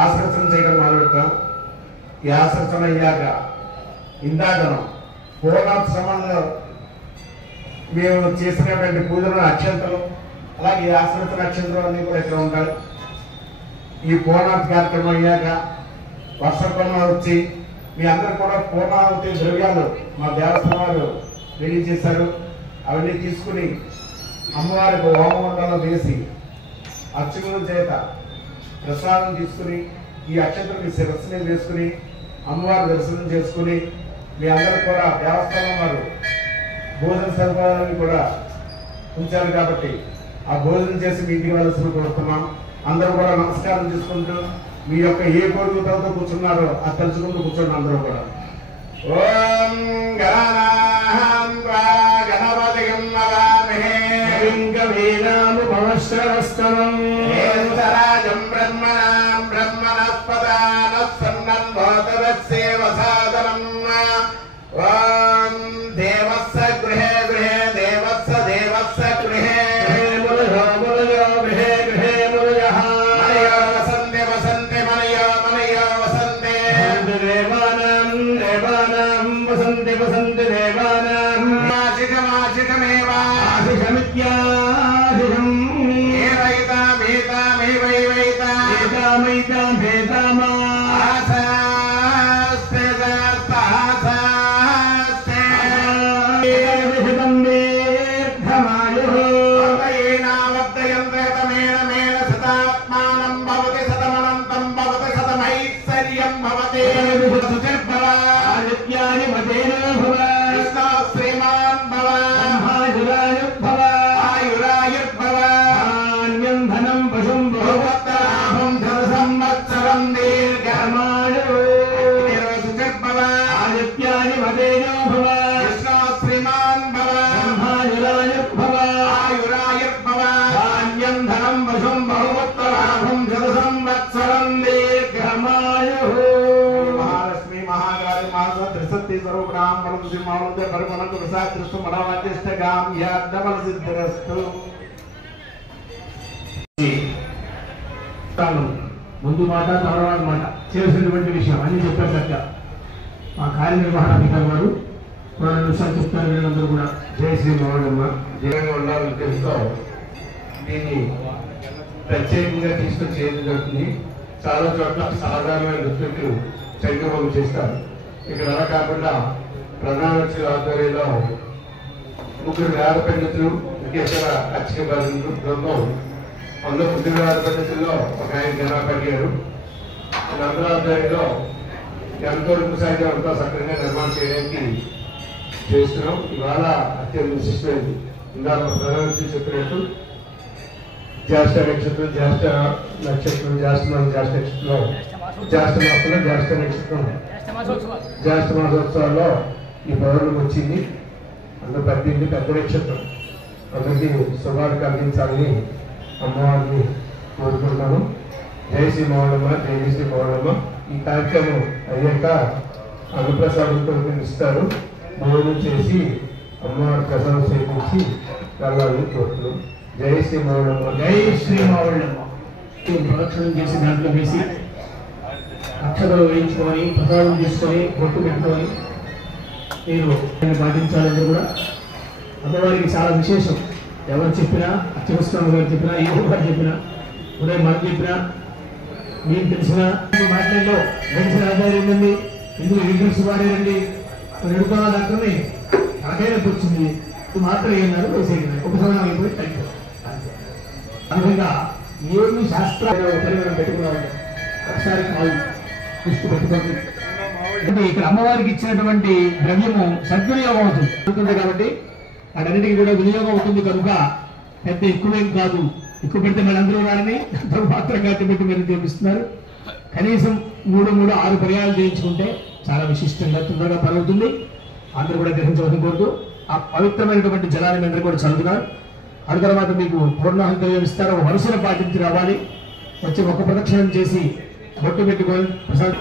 ఆశ్రచన చేయడం మొదలుపెట్టాం. ఈ ఆశ్రచన అయ్యాక ఇందాకను పూర్ణోత్సవంలో మేము చేసినటువంటి పూజలు, అక్షంతలు, అలాగే ఆశ్రచన అక్షంతలు అన్ని కూడా ఇక్కడ ఉంటాయి. ఈ పూర్ణాహుతి కార్యక్రమం అయ్యాక వర్షపూర్ణ వచ్చి మీ అందరూ కూడా పూర్ణాహుతి ద్రవ్యాలు మా దేవస్థానం వారు రెడీ చేశారు. అవన్నీ తీసుకుని అమ్మవారికి హోమమండలం వేసి అర్చకుల చేత ప్రసాదం తీసుకుని ఈ అక్షంతలు మీ శిరస్సు మీద వేసుకుని అమ్మవారి దర్శనం చేసుకుని మీ అందరూ కూడా దేవస్థానం వారు భోజన సదుపాయాలను కూడా ఉంచారు కాబట్టి ఆ భోజనం చేసి మీ ఇంటికి వెళ్ళాల్సిన కోరుతున్నాం. అందరూ కూడా నమస్కారం చేసుకుంటూ మీ యొక్క ఏ కోరికలతో కూర్చున్నారో అది తెలుసుకుంటూ కూర్చోండి అందరూ కూడా. ఓం గణపతిం నమామహే జ్యేష్ఠరాజం బ్రహ్మణాం బ్రహ్మణస్పదానస్సన్నన్మోదరస్యేవసాదనం. ఓం దేవస్య గృహే గృహే దేవస్య దేవస్య గృహే ముందు మాట తర్వాత మాట చేసినటువంటి విషయం అని చెప్పారు సత్య. మా కార్యనిర్వహణాధికారి వారు 2 నిమిషాలు చెప్తారు. వీళ్ళందరూ కూడా జై శ్రీ మౌళమ్మ జీవంగా ఉండాలని ఉద్దేశంతో దీన్ని ప్రత్యేకంగా తీసుకొచ్చి చేయడం జరుగుతుంది. చాలా చోట్ల సాధారణమైన నృత్యులు చైతన్యం చేస్తారు. ఇక్కడ అలా కాకుండా ప్రధానమంత్రి ఆధ్వర్యంలో 3 వేద పండితులు ఇంకేతర అర్చక బృందం అందులో 3 వేద పండితుల్లో ఒక ఆయన జనాభా అడిగారు. వీళ్ళందరూ ఆధ్వర్యంలో ఎంతో సాధ్యం అంతా సక్రమంగా నిర్మాణం చేయడానికి చేస్తున్నాం. ఇవాళ అత్యంత విశిష్టమైంది. ఇందాక ప్రధానమంత్రి చెప్పినట్టు జ్యేష్ఠ నక్షత్రం జ్యేష్ఠ నక్షత్రంలో జ్యేష్ఠ నక్షత్రం జ్యేష్ఠ మాసోత్సవాల్లో ఈ పౌర్ణమి వచ్చింది. అందులో పెద్ద నక్షత్రం అందరికీ శుభాలు కలిగించాలని అమ్మవారిని కోరుకుంటున్నాను. జై శ్రీ మౌళమ్మ జై శ్రీ మౌళమ్మ. ఈ కార్యక్రమం అయ్యాక అన్నప్రసాదం కొనుక్కొని ఇస్తారు. భోజనం చేసి అమ్మవారి ప్రసాదం సేకరించి వెళ్ళాలని కోరుతున్నాం. జై శ్రీ మౌళమ్మ జై శ్రీ మౌళమ్మ. ప్రదక్షిణం చేసి దాంట్లో వేసి అక్షతలు వేయించుకొని ప్రసాదం తీసుకొని బొట్టు పెట్టుకొని మీరు పాటించాలని కూడా అమ్మవారికి చాలా విశేషం. ఎవరు చెప్పినా అత్యవసరం గారు చెప్పినా ఏ గారు చెప్పినా ఉదయం మనం చెప్పినా మీకు తెలిసిన మాట్లాడలో తెలిసిన ఆధారం ఏంటండి ఎందుకు ఈగల్స్ వారేనండి ఎడుకోవాలి అంటేనే నాకైనా వచ్చింది మాత్రం ఏమన్నారు వేసేది ఒక సమయం అయిపోయి తగ్గిపోయింది. అందువల్ల ఏమి శాస్త్రాలు పరిమాణం పెట్టుకున్నామంటే ఒకసారి కాదు దృష్టి పెట్టుకోండి. అంటే ఇక్కడ అమ్మవారికి ఇచ్చినటువంటి ద్రవ్యము సద్వినియోగం అవుతుంది కాబట్టి వాటన్నిటికీ కూడా వినియోగం అవుతుంది కనుక పెద్ద ఎక్కువేం కాదు. ఎక్కువ పెడితే మనందరూ వారిని మాత్రం కట్టి పెట్టి మీరు చేపిస్తున్నారు. కనీసం 3 పర్యాలు చేయించుకుంటే చాలా విశిష్టంగా తొందరగా పరుగుతుంది. అందరూ కూడా గ్రహించవలసిన కోరుతూ ఆ పవిత్రమైనటువంటి జలాన్ని అందరూ కూడా చదువుతున్నారు. ఆ తర్వాత మీకు పూర్ణాహుతి ఇస్తారు. వరుసను పాటించి రావాలి. వచ్చి ఒక ప్రదక్షిణం చేసి బొట్టు పెట్టుకొని ప్రసాద్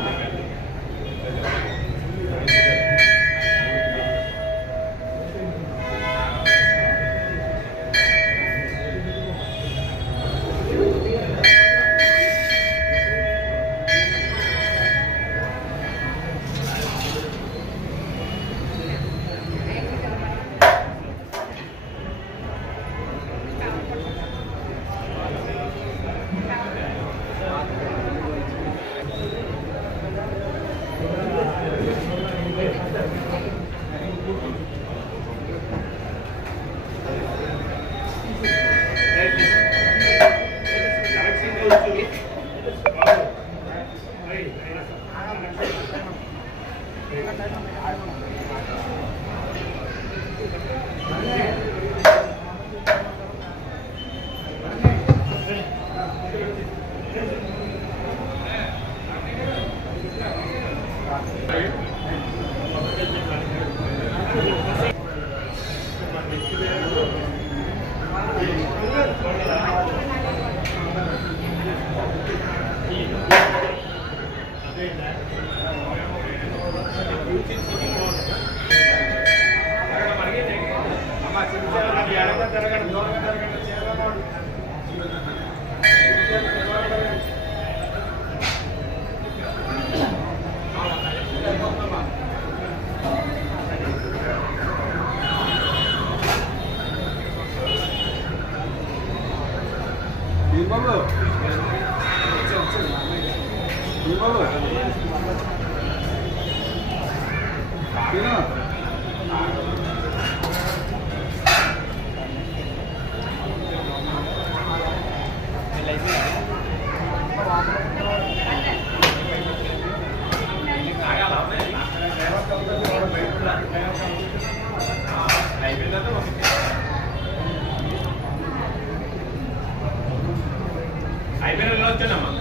అయిపోయిన వచ్చానమ్మా